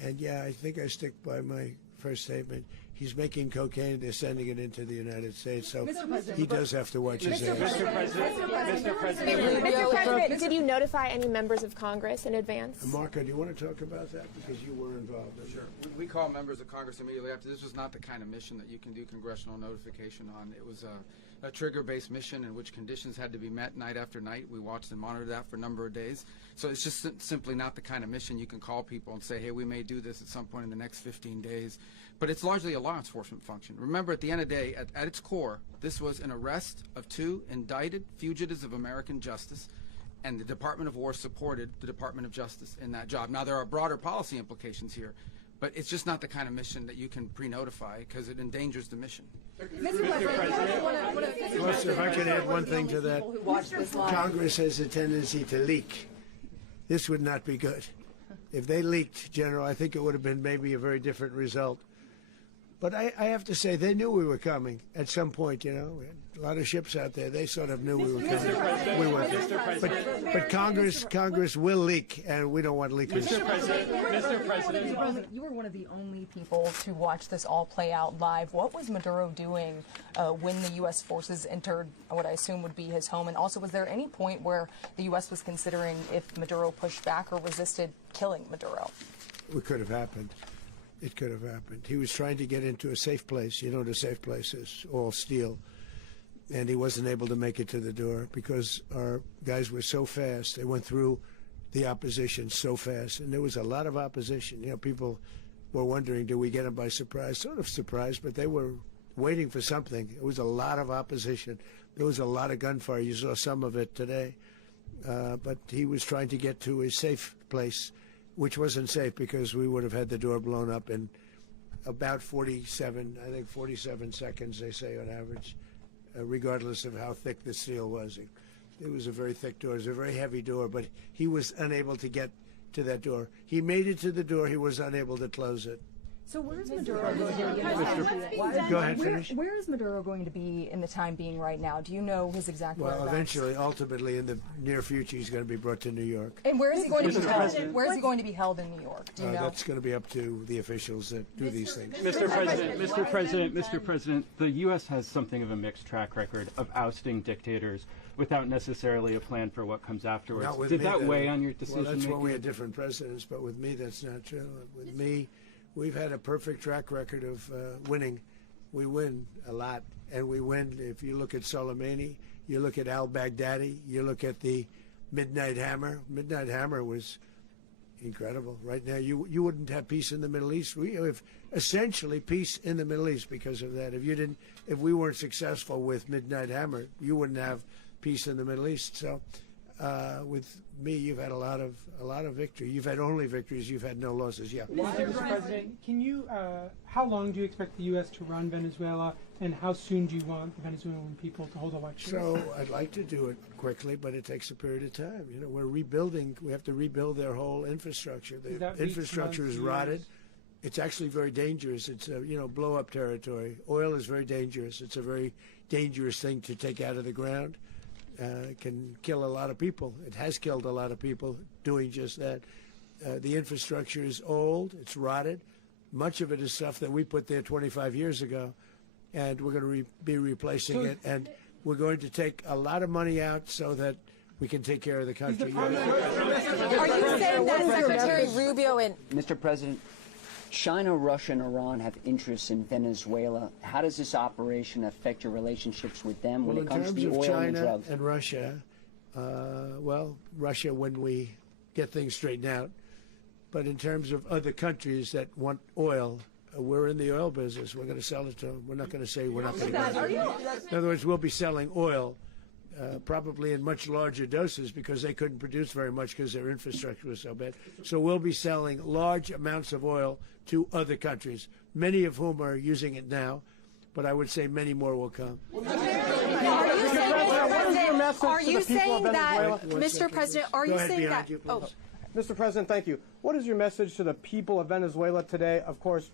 And, yeah, I think I stick by my first statement. He's making cocaine. They're sending it into the United States. So he does have to watch his ass. Mr. President, did you notify any members of Congress in advance? Marco, do you want to talk about that? Because you were involved in it. Sure. We call members of Congress immediately after. This was not the kind of mission that you can do congressional notification on. It was a trigger-based mission in which conditions had to be met night after night. We watched and monitored that for a number of days. So it's just simply not the kind of mission you can call people and say, hey, we may do this at some point in the next 15 days. But it's largely a law enforcement function. Remember, at the end of the day, at its core, this was an arrest of 2 indicted fugitives of American justice, and the Department of War supported the Department of Justice in that job. Now, there are broader policy implications here, but it's just not the kind of mission that you can pre-notify because it endangers the mission. Plus, if I could add one thing to that, Congress has a tendency to leak. This would not be good. If they leaked, General, I think it would have been maybe a very different result. But I have to say, they knew we were coming at some point, We had a lot of ships out there. They sort of knew we were coming. We weren't. But Congress will leak, and we don't want leakers. Mr. President, you were one of the only people to watch this all play out live. What was Maduro doing when the U.S. forces entered what I assume would be his home? And also, was there any point where the U.S. was considering if Maduro pushed back or resisted killing Maduro? It could have happened. It could have happened. He was trying to get into a safe place. The safe place is all steel. And he wasn't able to make it to the door because our guys were so fast. They went through the opposition so fast. And there was a lot of opposition. People were wondering, do we get him by surprise? Sort of surprised, but they were waiting for something. It was a lot of opposition. There was a lot of gunfire. You saw some of it today. But he was trying to get to a safe place, which wasn't safe because we would have had the door blown up in about 47 seconds, they say on average, regardless of how thick the steel was. It was a very thick door. It was a very heavy door, but he was unable to get to that door. He made it to the door. He was unable to close it. So where is Maduro going to be? Go ahead, finish. Where is Maduro going to be in the time being right now? Do you know his exact Well, whereabouts? eventually, ultimately, in the near future, he's going to be brought to New York. And where is he going to be held? Where is he going to be held in New York? Do you know? That's going to be up to the officials that do these things. Mr. President, the U.S. has something of a mixed track record of ousting dictators without necessarily a plan for what comes afterwards. Not with Did me, that though. weigh on your decision Well, that's making? when we had different presidents, but with me, that's not true. With me, we've had a perfect track record of winning. We win a lot, and we win. If you look at Soleimani, you look at al-Baghdadi, you look at the Midnight Hammer. Midnight Hammer was incredible. Right now, you wouldn't have peace in the Middle East. We have essentially peace in the Middle East because of that. If we weren't successful with Midnight Hammer, you wouldn't have peace in the Middle East. So with me, you've had a lot of victory. You've had only victories. You've had no losses. Yeah. Mr. President, can you? How long do you expect the U.S. to run Venezuela, and how soon do you want the Venezuelan people to hold elections? So I'd like to do it quickly, but it takes a period of time. You know, we're rebuilding. We have to rebuild their whole infrastructure. The infrastructure is rotted. It's actually very dangerous. It's blow-up territory. Oil is very dangerous. It's a very dangerous thing to take out of the ground. It can kill a lot of people. It has killed a lot of people doing just that. The infrastructure is old. It's rotted. Much of it is stuff that we put there 25 years ago, and we're going to be replacing it. And we're going to take a lot of money out so that we can take care of the country. Are you saying that Secretary Rubio and Mr. President, China, Russia, and Iran have interests in Venezuela. How does this operation affect your relationships with them when it comes to the oil and drugs? And Russia, Russia when we get things straightened out. But in terms of other countries that want oil, we're in the oil business. We're going to sell it to them. We're not going to say we're not going to. In other words, we'll be selling oil. Probably in much larger doses because they couldn't produce very much because their infrastructure was so bad. So we'll be selling large amounts of oil to other countries, many of whom are using it now, but I would say many more will come. Are you saying that, Mr. President, are you saying that? Mr. President, thank you. What is your message to the people of Venezuela today? Of course,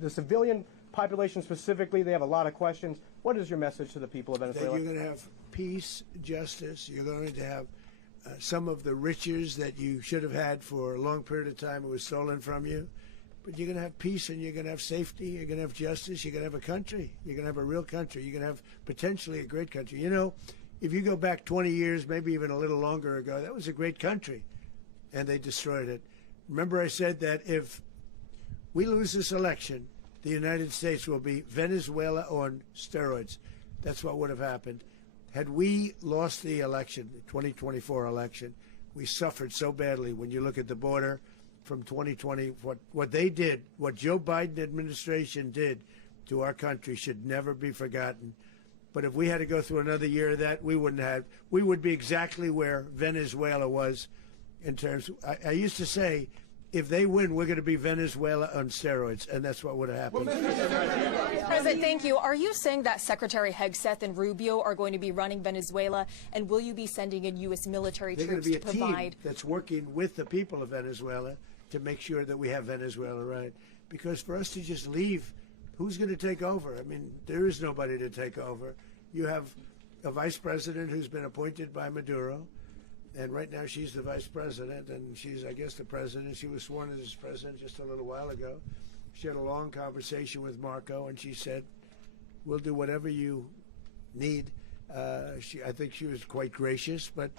the civilian population specifically, they have a lot of questions. What is your message to the people of Venezuela? That you're going to have peace, justice. You're going to have some of the riches that you should have had for a long period of time. It was stolen from you. But you're going to have peace and you're going to have safety. You're going to have justice. You're going to have a country. You're going to have a real country. You're going to have potentially a great country. You know, if you go back 20 years, maybe even a little longer ago, that was a great country. And they destroyed it. Remember I said that if we lose this election, the United States will be Venezuela on steroids. That's what would have happened. Had we lost the election, the 2024 election, we suffered so badly when you look at the border from 2020. What they did, what Joe Biden administration did to our country should never be forgotten. But if we had to go through another year of that, we wouldn't have. We would be exactly where Venezuela was in terms. I used to say, if they win, we're going to be Venezuela on steroids, and that's what would have happened. President, thank you. Are you saying that Secretary Hegseth and Rubio are going to be running Venezuela, and will you be sending in U.S. military troops to provide? They're going to be a team that's working with the people of Venezuela to make sure that we have Venezuela right. Because for us to just leave, who's going to take over? I mean, there is nobody to take over. You have a vice president who's been appointed by Maduro. And right now she's the vice president, and she's, I guess, the president. She was sworn as president just a little while ago. She had a long conversation with Marco, and she said, we'll do whatever you need. I think she was quite gracious, but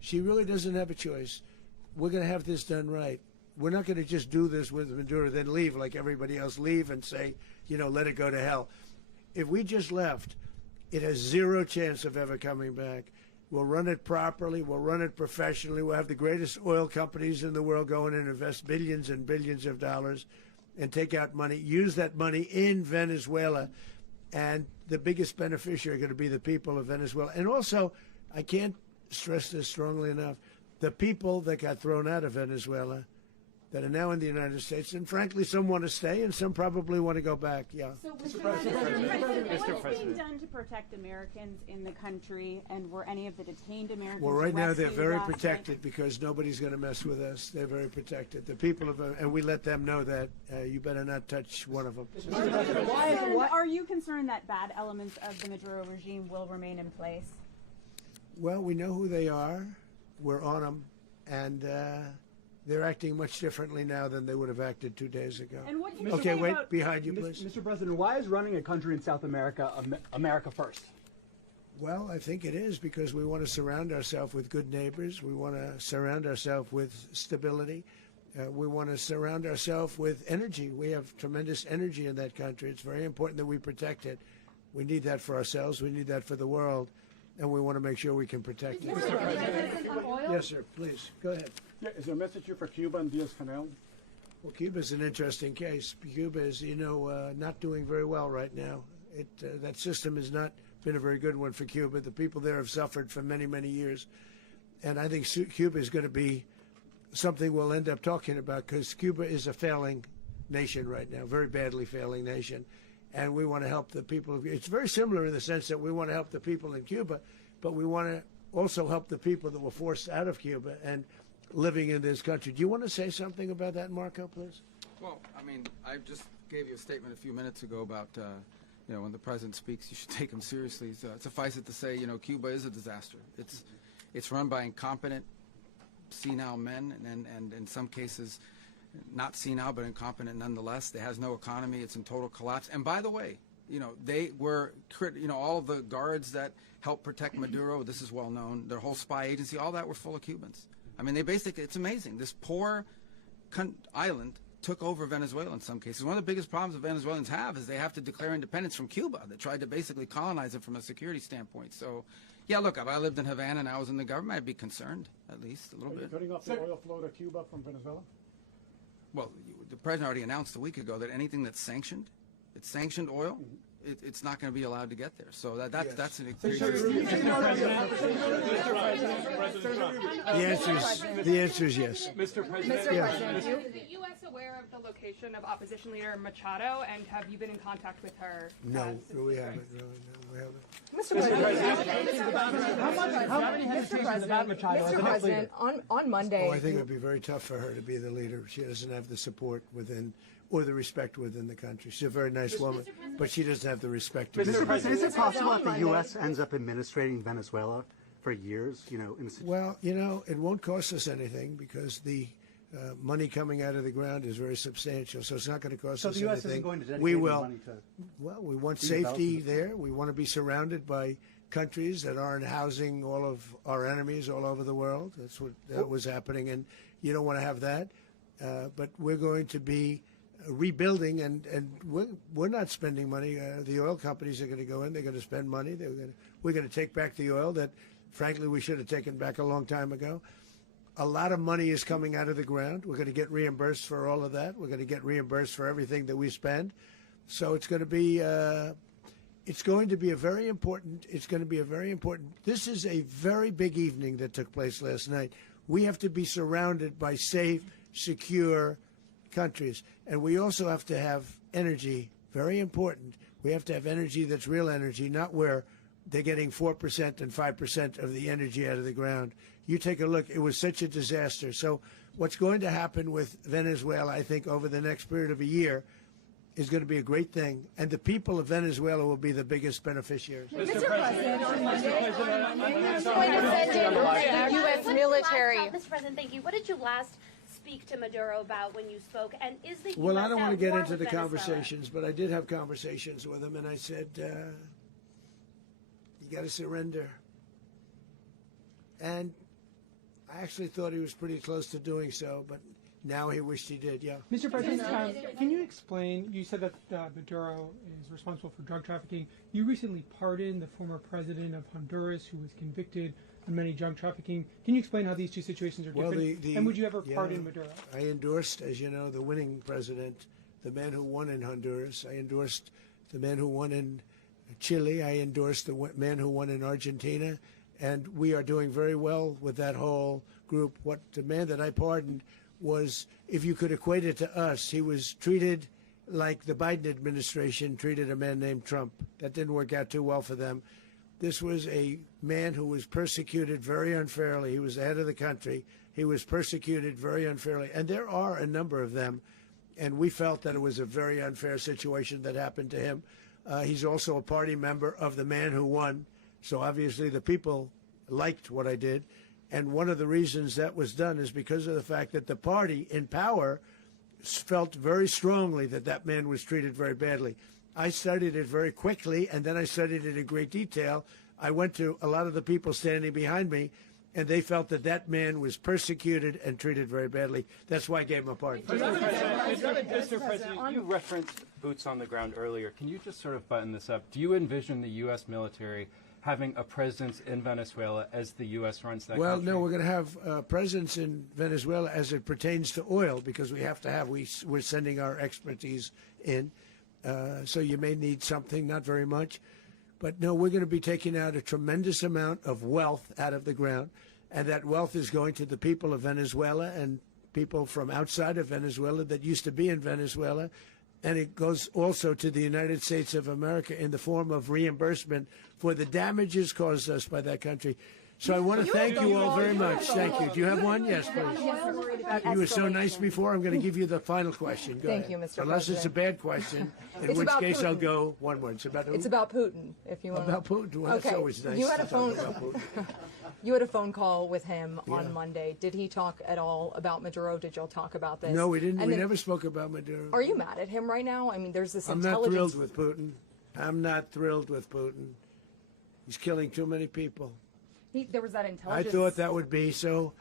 she really doesn't have a choice. We're going to have this done right. We're not going to just do this with Maduro, then leave like everybody else, leave and say, let it go to hell. If we just left, it has zero chance of ever coming back. We'll run it properly. We'll run it professionally. We'll have the greatest oil companies in the world go in and invest billions and billions of dollars and take out money, use that money in Venezuela. And the biggest beneficiary are going to be the people of Venezuela. And also, I can't stress this strongly enough, the people that got thrown out of Venezuela that are now in the United States, and frankly, some want to stay and some probably want to go back. Yeah. So, Mr. President, what is being done to protect Americans in the country, and were any of the detained Americans Well, right now they're very last protected night? because nobody's going to mess with us. They're very protected. The people of, and we let them know that you better not touch one of them. Are you concerned that bad elements of the Maduro regime will remain in place? Well, we know who they are. We're on them, and they're acting much differently now than they would have acted 2 days ago. And what can you Okay, say wait, about behind you, please. Mr. President, why is running a country in South America America first? Well, I think it is because we want to surround ourselves with good neighbors. We want to surround ourselves with stability. We want to surround ourselves with energy. We have tremendous energy in that country. It's very important that we protect it. We need that for ourselves. We need that for the world. And we want to make sure we can protect it. Yes, sir. Please, go ahead. Yeah, is there a message here for Cuba and Diaz-Canel? Well, Cuba's an interesting case. Cuba is, not doing very well right now. That system has not been a very good one for Cuba. The people there have suffered for many, many years. And I think Cuba is going to be something we'll end up talking about, because Cuba is a failing nation right now, very badly failing nation. And we want to help the people of, it's very similar in the sense that we want to help the people in Cuba, but we want to also help the people that were forced out of Cuba and living in this country. Do you want to say something about that, Marco, please? Well, I mean, I just gave you a statement a few minutes ago about, when the president speaks, you should take him seriously. So, suffice it to say, Cuba is a disaster. It's run by incompetent, senile men, and in some cases, not senile, but incompetent nonetheless. It has no economy. It's in total collapse. And by the way, they were, all of the guards that helped protect Maduro, this is well known, their whole spy agency, all that were full of Cubans. I mean, they basically, it's amazing. This poor island took over Venezuela in some cases. One of the biggest problems the Venezuelans have is they have to declare independence from Cuba. They tried to basically colonize it from a security standpoint. So, yeah, look, if I lived in Havana and I was in the government, I'd be concerned, at least a little bit. Are you cutting off the oil flow to Cuba from Venezuela? Well, the president already announced a week ago that anything that's sanctioned, it's sanctioned oil, it's not going to be allowed to get there. So that's an The answer is yes. Mr. President, Yes. is the U.S. aware of the location of opposition leader Machado, and have you been in contact with her? No, we haven't. No, we haven't. Mr. President, on Monday. Oh, I think it would be very tough for her to be the leader. She doesn't have the support within, or the respect within the country. She's a very nice woman, but she doesn't have the respect. Mr. President, is it possible that the U.S. ends up administrating Venezuela for years? Well, it won't cost us anything because the money coming out of the ground is very substantial, so it's not going to cost us anything. So the U.S. isn't going to dedicate we will. money to... Well, we want safety there. We want to be surrounded by countries that aren't housing all of our enemies all over the world. That's what was happening, and you don't want to have that. But we're going to be rebuilding, and we're not spending money. The oil companies are going to go in. They're going to spend money. We're going to take back the oil that, frankly, we should have taken back a long time ago. A lot of money is coming out of the ground. We're going to get reimbursed for all of that. We're going to get reimbursed for everything that we spend. So it's going to be a very important. This is a very big evening that took place last night. We have to be surrounded by safe, secure countries, and we also have to have energy. Very important. We have to have energy that's real energy, not where they're getting 4% and 5% of the energy out of the ground. You take a look. It was such a disaster. So what's going to happen with Venezuela, I think, over the next period of a year is going to be a great thing. And the people of Venezuela will be the biggest beneficiaries. Mr. President, on Monday, U.S. military. Mr. President, thank you. What did you last speak to Maduro about when you spoke? And is the U.S. Well, I don't want to get into the Venezuela? conversations, but I did have conversations with him, and I said, you got to surrender. And I actually thought he was pretty close to doing so, but now he wished he did, yeah. Mr. President, can you explain, you said that Maduro is responsible for drug trafficking. You recently pardoned the former president of Honduras who was convicted on many drug trafficking. Can you explain how these two situations are different? And would you ever pardon Maduro? I endorsed, as you know, the winning president, the man who won in Honduras. I endorsed the man who won in Chile. I endorsed the man who won in Argentina. And we are doing very well with that whole group. What the man that I pardoned was, if you could equate it to us, he was treated like the Biden administration treated a man named Trump. That didn't work out too well for them. This was a man who was persecuted very unfairly. He was the head of the country. He was persecuted very unfairly. And there are a number of them. And we felt that it was a very unfair situation that happened to him. He's also a party member of the man who won. So obviously the people liked what I did. And one of the reasons that was done is because of the fact that the party in power felt very strongly that that man was treated very badly. I studied it very quickly, and then I studied it in great detail. I went to a lot of the people standing behind me, and they felt that that man was persecuted and treated very badly. That's why I gave him a pardon. Mr. President, you referenced boots on the ground earlier. Can you just sort of button this up? Do you envision the U.S. military having a presence in Venezuela as the U.S. runs that country? No, we're going to have a presence in Venezuela as it pertains to oil, because we have to have, we're sending our expertise in. So you may need something, not very much. But no, we're going to be taking out a tremendous amount of wealth out of the ground. and that wealth is going to the people of Venezuela and people from outside of Venezuela that used to be in Venezuela. And it goes also to the United States of America in the form of reimbursement for the damages caused us by that country. So I want to thank you all very much. Thank you. Do you have one? Yes, please. You were so nice before. I'm going to give you the final question. Go Thank ahead. you, Mr. Unless it's a President. bad question, in It's which about case I'll Putin. go one more. It's about who? It's about Putin, if you want. About Putin. Well, that's always nice You had to a talk phone. about Putin. You had a phone call with him Yeah. on Monday. Did he talk at all about Maduro? Did y'all talk about this? No, we didn't. And We then- never spoke about Maduro. Are you mad at him right now? I mean, there's this I'm not intelligence. thrilled with Putin. I'm not thrilled with Putin. He's killing too many people. There was that I intelligence. thought that would be so.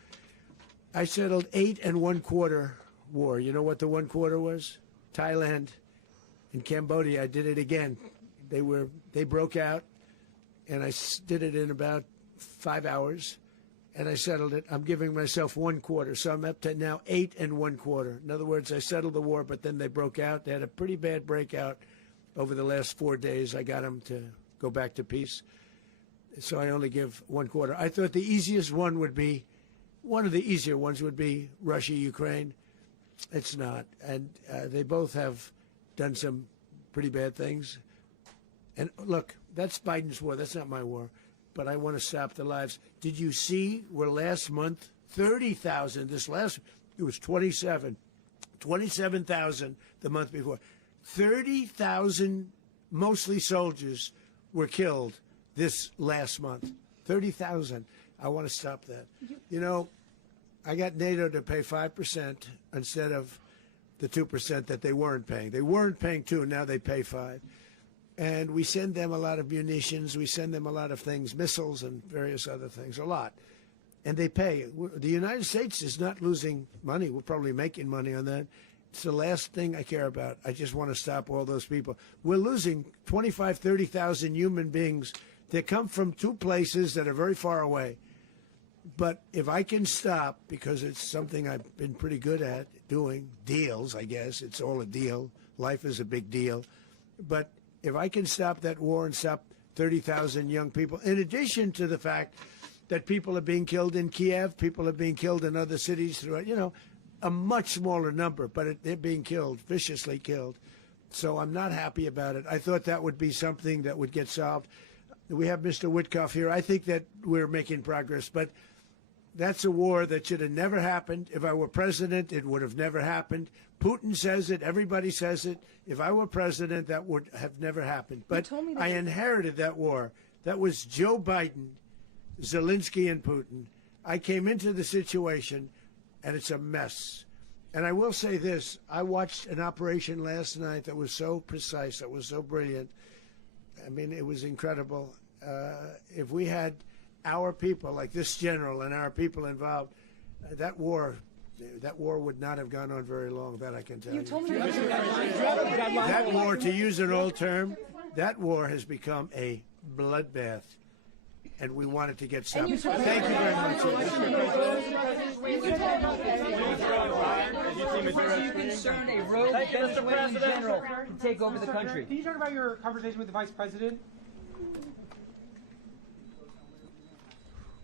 I settled 8 1/4 war. You know what the 1/4 was? Thailand and Cambodia. I did it again. They broke out, and I did it in about 5 hours, and I settled it. I'm giving myself 1/4, so I'm up to now 8 1/4. In other words, I settled the war, but then they broke out. They had a pretty bad breakout over the last 4 days. I got them to go back to peace. So I only give 1/4. I thought the easiest one would be, one of the easier ones would be Russia, Ukraine. It's not. And they both have done some pretty bad things. And look, that's Biden's war. That's not my war. But I want to stop the lives. Did you see where last month, 30,000, it was 27,000 the month before. 30,000, mostly soldiers, were killed this last month. 30,000. I want to stop that. You know, I got NATO to pay 5% instead of the 2% that they weren't paying. They weren't paying 2, now they pay 5. And we send them a lot of munitions. We send them a lot of things, missiles and various other things, a lot. And they pay. The United States is not losing money. We're probably making money on that. It's the last thing I care about. I just want to stop all those people. We're losing 25,000, 30,000 human beings. They come from 2 places that are very far away. But if I can stop, because it's something I've been pretty good at doing, deals, I guess. It's all a deal. Life is a big deal. But if I can stop that war and stop 30,000 young people, in addition to the fact that people are being killed in Kiev, people are being killed in other cities throughout, a much smaller number, but they're being killed, viciously killed. So I'm not happy about it. I thought that would be something that would get solved. We have Mr. Witkoff here. I think that we're making progress, but that's a war that should have never happened. If I were president, it would have never happened. Putin says it. Everybody says it. If I were president, that would have never happened. But I inherited that war. That was Joe Biden, Zelensky, and Putin. I came into the situation, and it's a mess. And I will say this. I watched an operation last night that was so precise, that was so brilliant. I mean, it was incredible. If we had our people, like this general, and our people involved, that war would not have gone on very long, that I can tell you. You told me That war, to use an old term, that war has become a bloodbath, and we want it to get stopped. Thank you very much. Are you concerned a rogue Venezuelan general can take over the country? Can you talk about your conversation with the vice president?